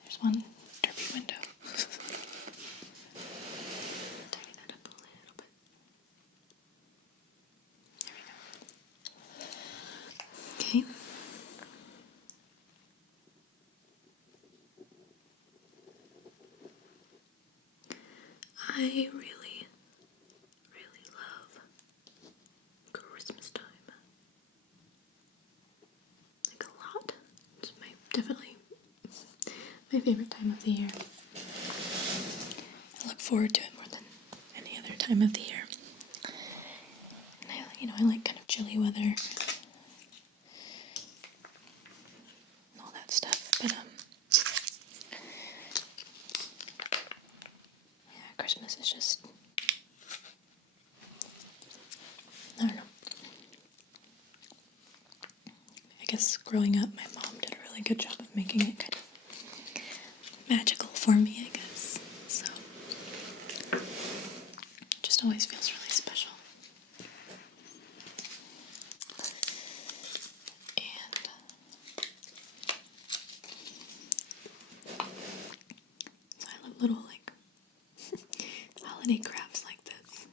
There's one derpy window. Tighten that up a little bit. There we go. Okay. I really, really love Christmas time. Like a lot. It's definitely my favorite time of the year. I look forward to it more than any other time of the year. And I like kind of chilly weather and all that stuff. But yeah, Christmas is just, I don't know. I guess growing up, my mom did a really good job of making it kind of magical for me, I guess. So it just always feels really special. And I love little like holiday crafts like this.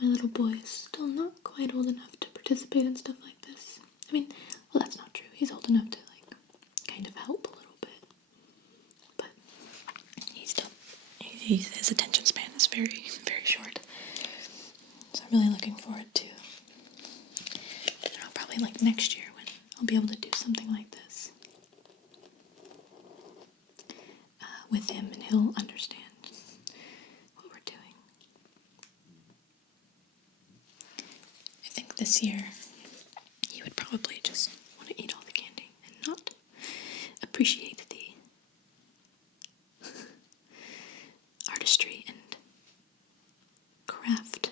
My little boy is still not quite old enough to participate in stuff like this. I mean, well, that's not true. He's old enough to, like, kind of help a little bit. But his attention span is very, very short. So I'm really looking forward to, I don't know, probably like next year when I'll be able to do something like this with him, and he'll understand what we're doing. I think this year he would probably just want to eat all the candy and not appreciate the artistry and craft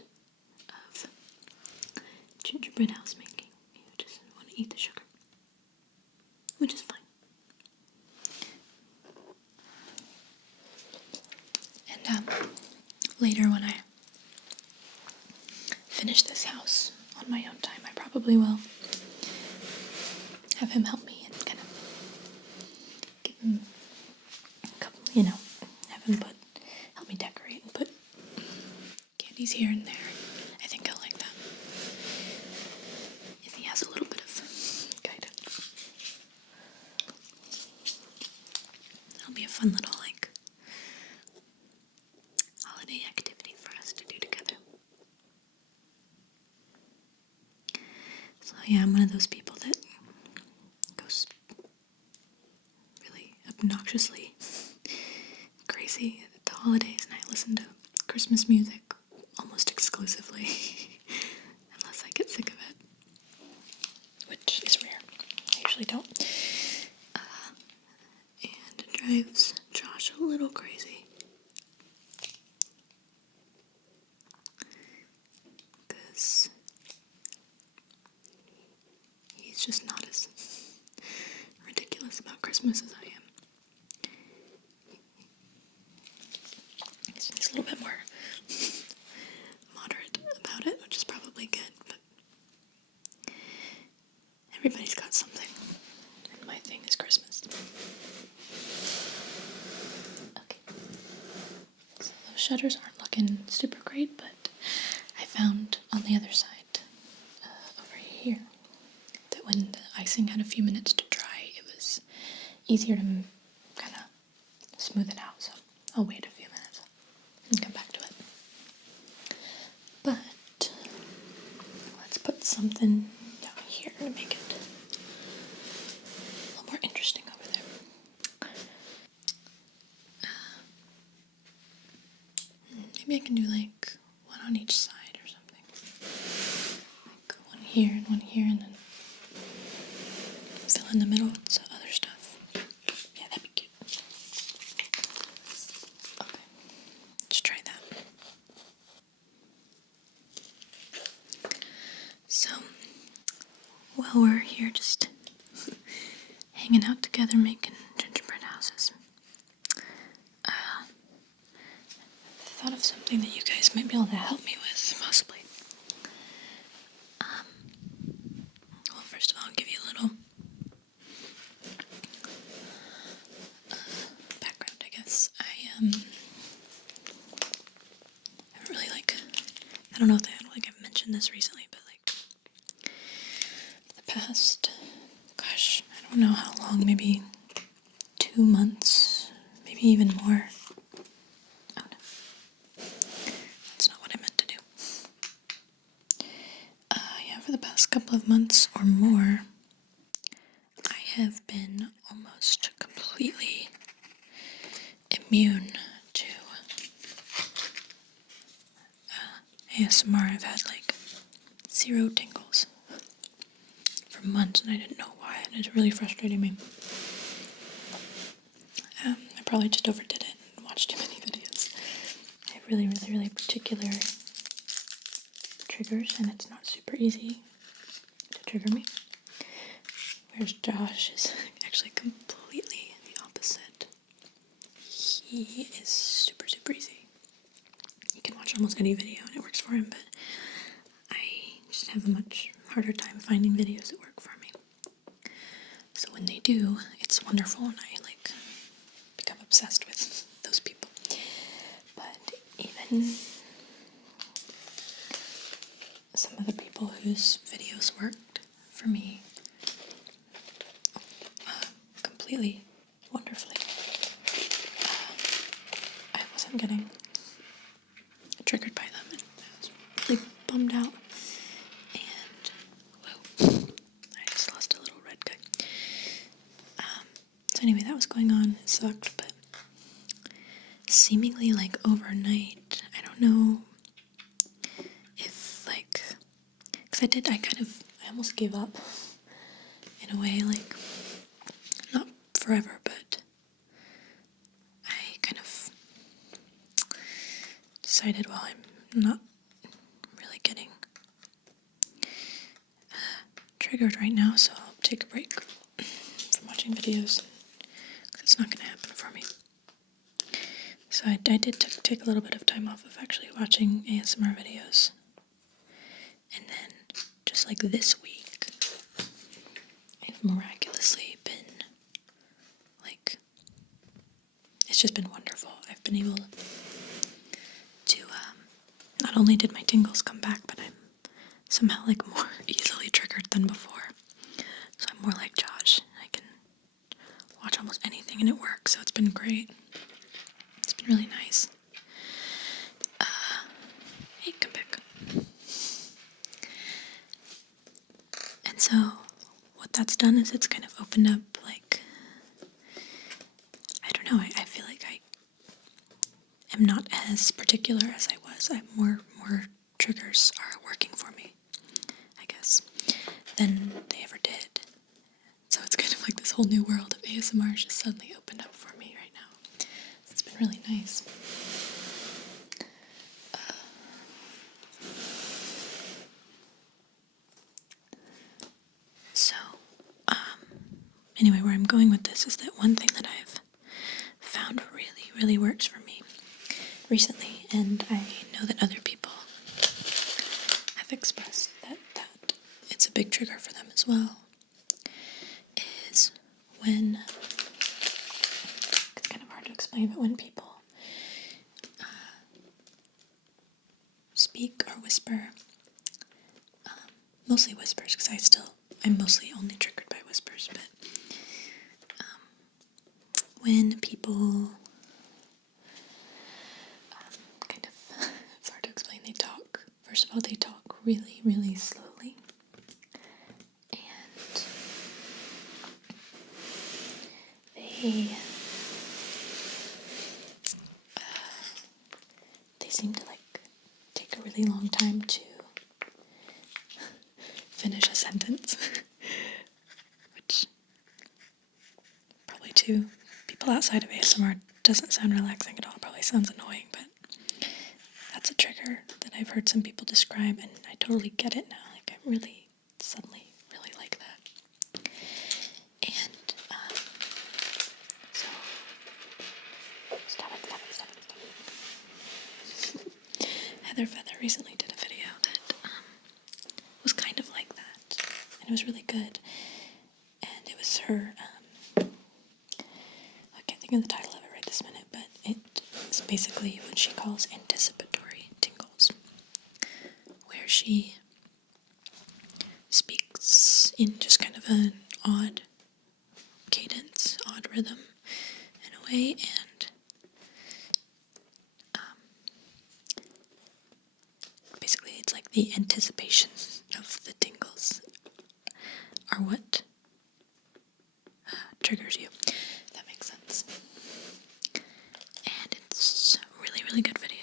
of gingerbread house making. He would just want to eat the sugar, which is fine. And later when I finish this house on my own time, I probably will have him help me and kind of give him a couple, have him help me decorate and put candies here and there. I think he'll like that, if he has a little bit of guidance. It'll be a fun little, holiday activity for us to do together. So yeah, I'm one of those people that goes really obnoxiously crazy at the holidays, and I listen to Christmas music almost exclusively, unless I get sick of it, which is rare. I usually don't. And it drives Josh a little crazy, because he's just not as ridiculous about Christmas as I am. He's a little bit more moderate about it, which is probably good, but everybody's got something, and my thing is Christmas. Okay, so those shutters aren't looking super great, but I found on the other side, over here, that when the icing had a few minutes to dry, it was easier to kind of smooth it out, so I'll wait a few minutes and come back to it. But let's put something down here to make it a little more interesting over there. Maybe I can do like one on each side or something. here and one here, and then fill in the middle with some other stuff. Yeah, that'd be cute. Okay, let's try that. So, while we're here just hanging out together making gingerbread houses, I thought of something that you guys might be able to help me with, possibly. Well, first of all, I'll give you a little background, I guess. I haven't really, I don't know if I've mentioned this recently, but the past, gosh, I don't know how long, maybe 2 months, maybe even more. Oh no, that's not what I meant to do. Yeah, for the past couple of months or more, I have been almost completely immune to ASMR. I've had 0 tingles for months, and I didn't know why, and it's really frustrating me. I probably just overdid it and watched too many videos. I have really, really, really particular triggers, and it's not super easy to trigger me. Whereas Josh is actually completely the opposite. He is super, super easy. He can watch almost any video and it works for him, but I just have a much harder time finding videos that work for me. So when they do, it's wonderful, and I become obsessed with those people. But even some of the people whose videos worked for me completely wonderfully, I wasn't getting triggered by them, and I was really bummed out. And whoa, I just lost a little red guy. So anyway, that was going on. It sucked, but seemingly overnight, I don't know if because I almost gave up in a way, not forever, but I kind of decided, well, I'm not really getting triggered right now, so I'll take a break from watching videos, because it's not going to happen for me. So I did take a little bit of time off of actually watching ASMR videos. And then, just this week, I've miraculously been, it's just been wonderful. I've been able to, not only did my tingles come back, but I'm somehow, more easily triggered than before. So I'm more like Josh. I can watch almost anything and it works, so it's been great. It's been really nice. Hey, come back. And so, what that's done is it's kind of opened up, I don't know, I feel like I am not as particular as I was. More triggers are working for me, I guess, than they ever did. So it's kind of this whole new world of ASMR has just suddenly opened up for me right now. It's been really nice. Anyway, where I'm going with this is that one thing that I've found really, really works for me recently, and I know that other people have expressed that it's a big trigger for them as well, is when, it's kind of hard to explain, but when people speak or whisper, mostly whispers, because I'm mostly only triggered by whispers, but when people it's hard to explain, they talk. First of all, they talk really, really slowly, and they seem to take a really long time to finish a sentence, which probably to people outside of ASMR doesn't sound relaxing at all. It probably sounds annoying, but that's a trigger that I've heard some people describe, and I totally get it now. Like, I really suddenly really like that. And so stop it. Heather Feather recently did a video that was kind of like that, and it was really good. And it was her, I can't think of the title of it right this minute, but it is basically what she calls anticipatory tingles, where she speaks in just kind of an odd cadence, odd rhythm in a way, and basically it's like the anticipation of the tingles are what triggers you. That makes sense. And it's a really, really good video.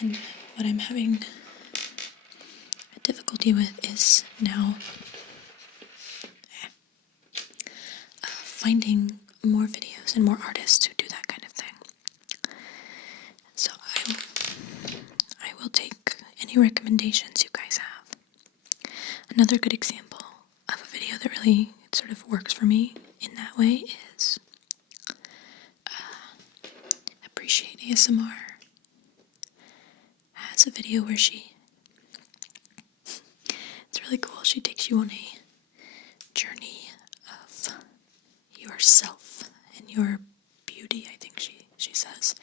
And what I'm having a difficulty with is now finding more videos and more artists who do that kind of thing. So I will take any recommendations you guys have. Another good example of a video that really sort of works for me in that way is Appreciate ASMR has a video where it's really cool. She takes you on a journey of yourself and your beauty, I think she says.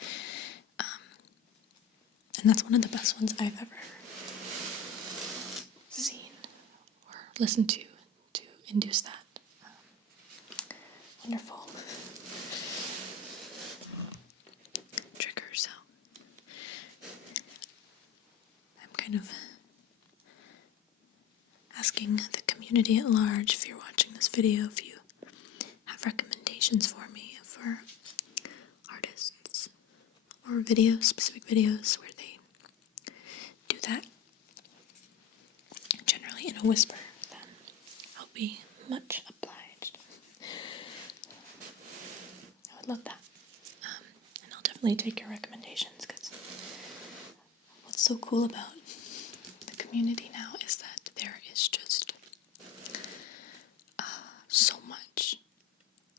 And that's one of the best ones I've ever seen or listened to induce that. Wonderful trigger. So I'm kind of asking the community at large, if you're watching this video, if you have recommendations for me for artists or videos, specific videos where they do that generally in a whisper, then I'll be much obliged. I would love that. And I'll definitely take your recommendations, because what's so cool about the community now is that there is just so much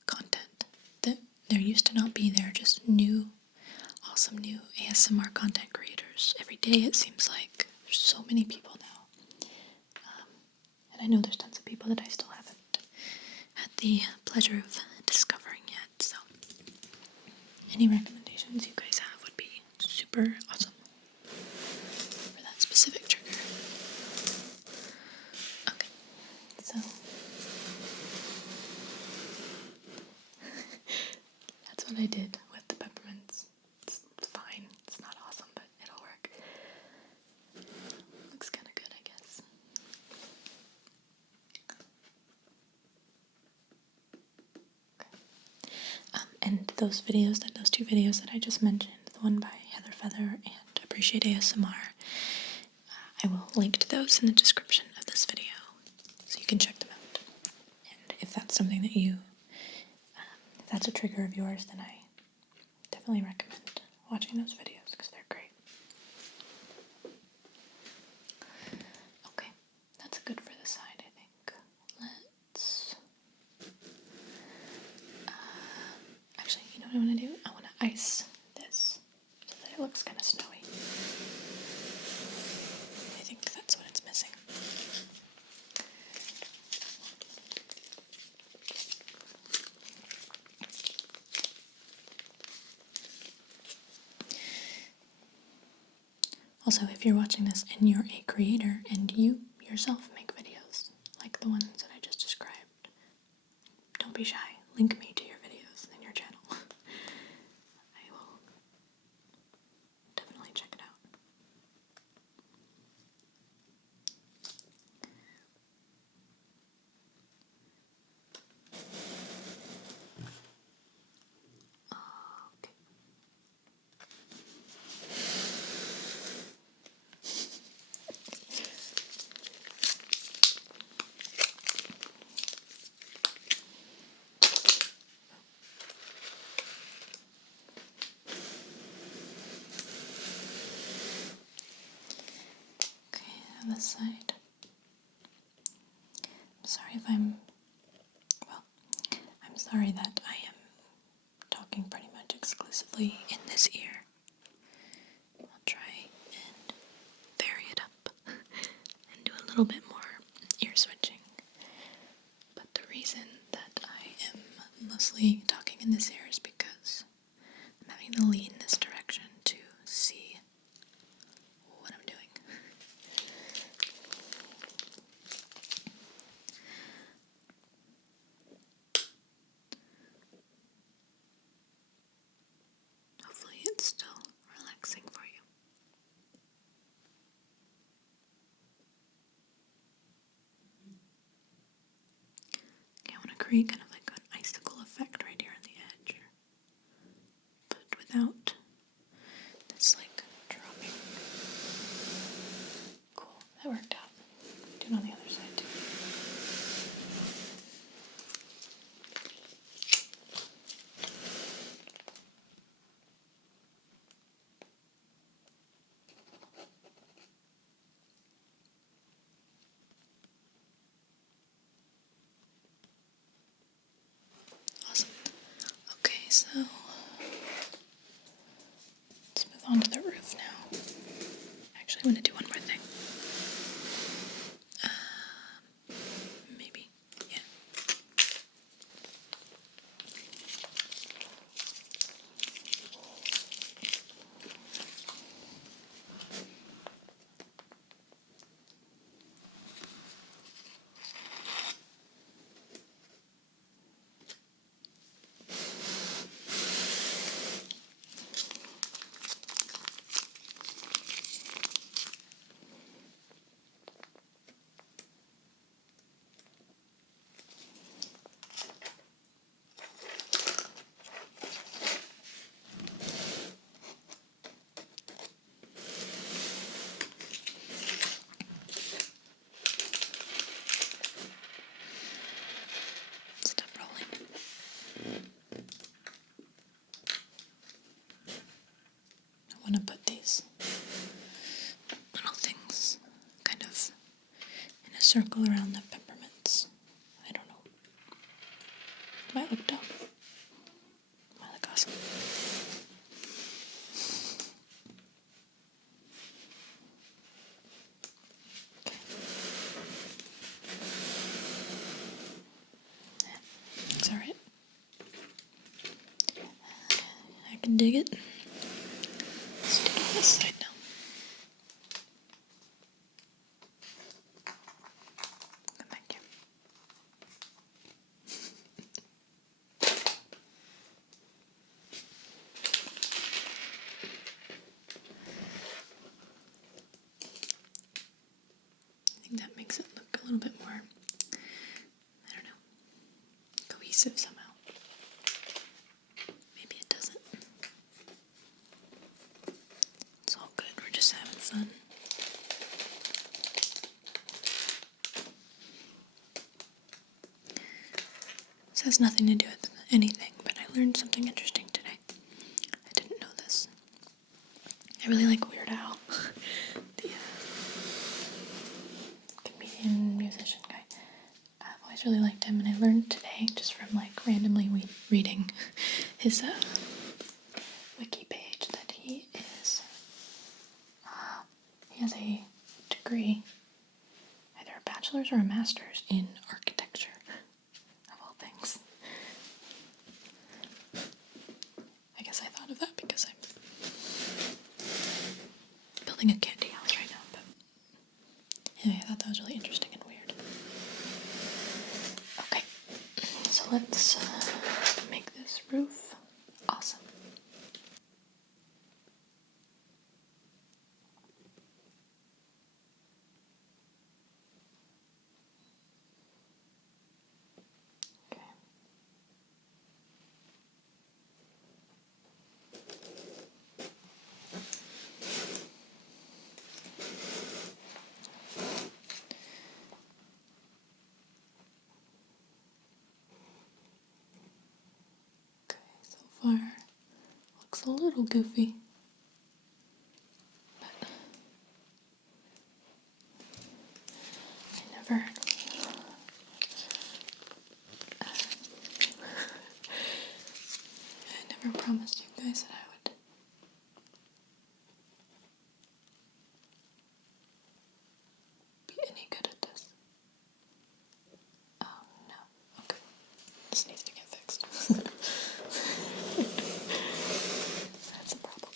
content that there used to not be. There are just awesome new ASMR content creators. Every day it seems like there's so many people now. And I know there's tons of people that I still haven't had the pleasure of discovering yet. So any recommendations you guys have would be super awesome for that specific trigger. Okay, so that's what I did with the peppermints. It's fine. It's not awesome, but it'll work. Looks kind of good, I guess. Okay. And those two videos that I just mentioned, the one by Heather Feather and Appreciate ASMR, I will link to those in the description of this video, so you can check them out. And if that's something that if that's a trigger of yours, then I definitely recommend watching those videos, because they're great. Okay, that's good for the side, I think. Let's... actually, you know what I want to do? I want to ice this so that it looks kind of snowy. I think that's what it's missing. Also, if you're watching this and you're a creator and you yourself make videos like the ones that I just described, don't be shy. Link me to your videos and your channel. I will definitely check it out. Okay. on this side. I'm sorry if I'm sorry that I am talking pretty much exclusively in this ear. I'll try and vary it up and do a little bit more ear switching. But the reason that I am mostly talking in this ear is because I'm having to lean this direction to see what I'm doing. Hopefully it's still relaxing for you. Okay, I want to create kind of like an icicle effect right here on the edge, but without this like dropping. Cool, that worked out. Do it on the other side too. Awesome. Okay, so let's move on to the roof now. Actually, I want to do one more thing. Maybe, yeah. Stop rolling. I want to put these little things kind of in a circle around the peppermints. I don't know. Might look dumb. Might look awesome. Looks alright. I can dig it. Let's do it on this side now. Come back here. I think that makes it look a little bit more, I don't know, cohesive somehow. Maybe it doesn't. It's all good, we're just having fun. This has nothing to do with anything, but I learned something interesting today. I didn't know this. I really like Weird Al, the comedian, musician guy. I've always really liked him, and I learned today, just from like randomly reading his wiki page, that he has a degree, either a bachelor's or a master's in architecture, of all things. I guess I thought of that because I'm building a candy house right now, but anyway, I thought that was really interesting and weird. Okay, so let's make this roof awesome. Okay. So far, looks a little goofy, but promised you guys that I would be any good at this. Oh no. Okay. This needs to get fixed. That's a problem.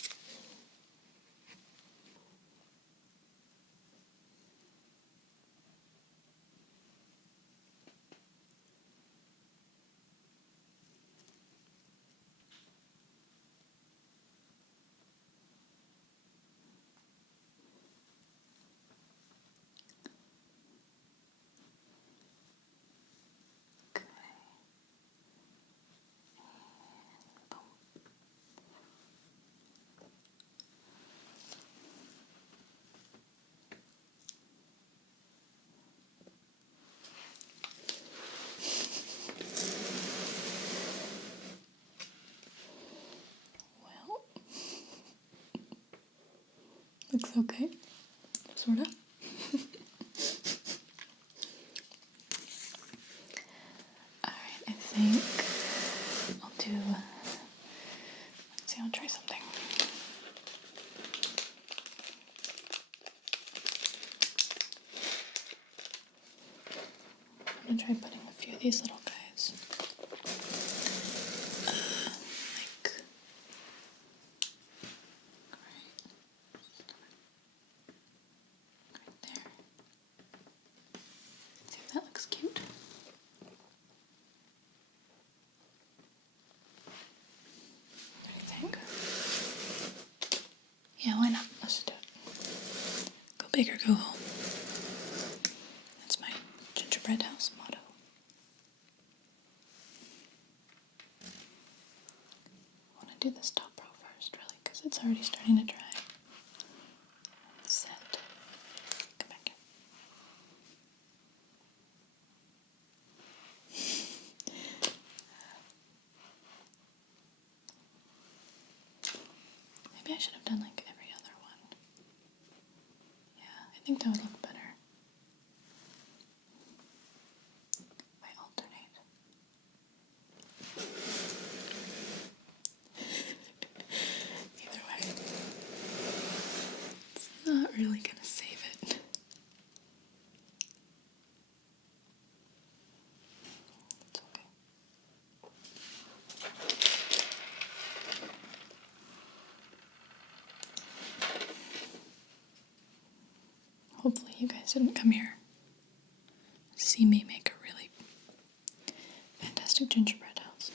Looks okay, sorta. Alright, I think I'll do, let's see, I'll try something. I'm gonna try putting a few of these little guys, like, right there. See if that looks cute. What do you think? Yeah, why not? Let's do it. Go big or go home. That's my Gingerbread House motto. I want to do this top row first, really, because it's already starting to dry. Set. Come back in. Maybe I should have done like every other one. Yeah, I think that would look better. If I alternate. Either way, it's not really gonna save it. It's okay. Hopefully you guys didn't come here to see me make a really fantastic gingerbread house.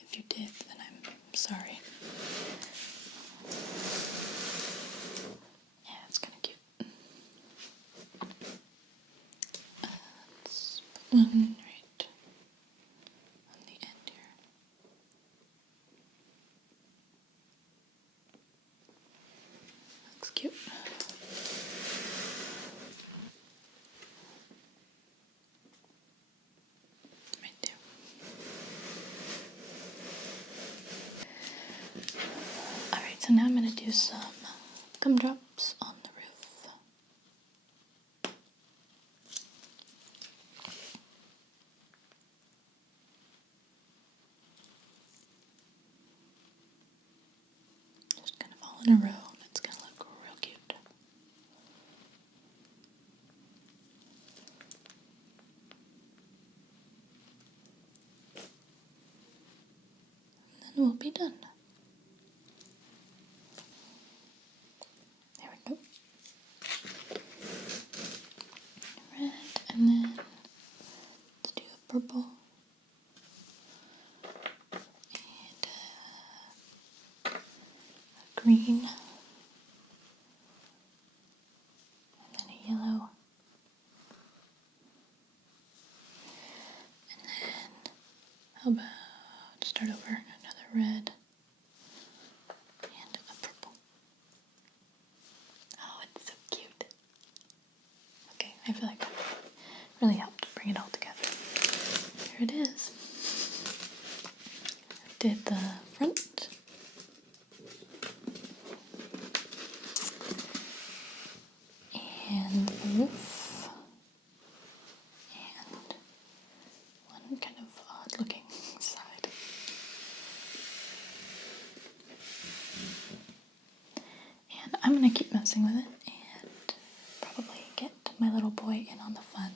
If you did, then I'm sorry. Yeah, it's kind of cute. Let's put one right on the end here. Looks cute. Right there. Alright, so now I'm going to do some gumdrops on the roof. Just kind of all in a row, and it's going to look real cute. And then we'll be done. There we go. Red, and then let's do a purple. And a green. And then a yellow. And then, how about start over, another red. And a purple. Oh, it's so cute. Okay, I feel like that really helped bring it all together. Here it is. I did the front. And the roof. And one kind of odd looking side. I'm gonna keep messing with it and probably get my little boy in on the fun.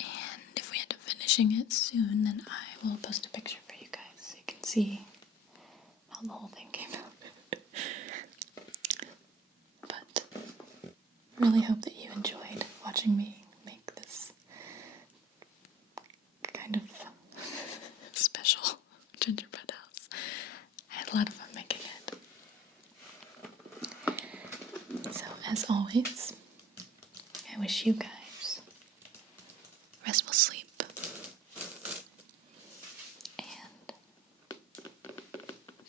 And if we end up finishing it soon, then I will post a picture for you guys so you can see how the whole thing came out. But really hope that you enjoyed watching me make this kind of special gingerbread house. I had a lot of fun making it. So as always, I wish you guys restful sleep and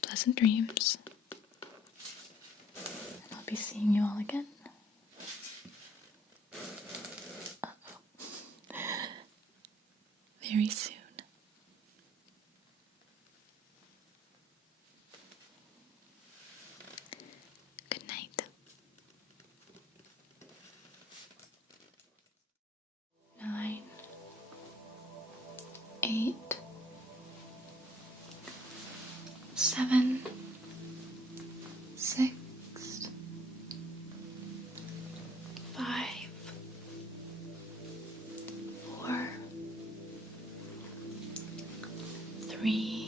pleasant dreams. And I'll be seeing you all again. Very soon. Good night. 9, 8, 7, 6, 5, 4, 3,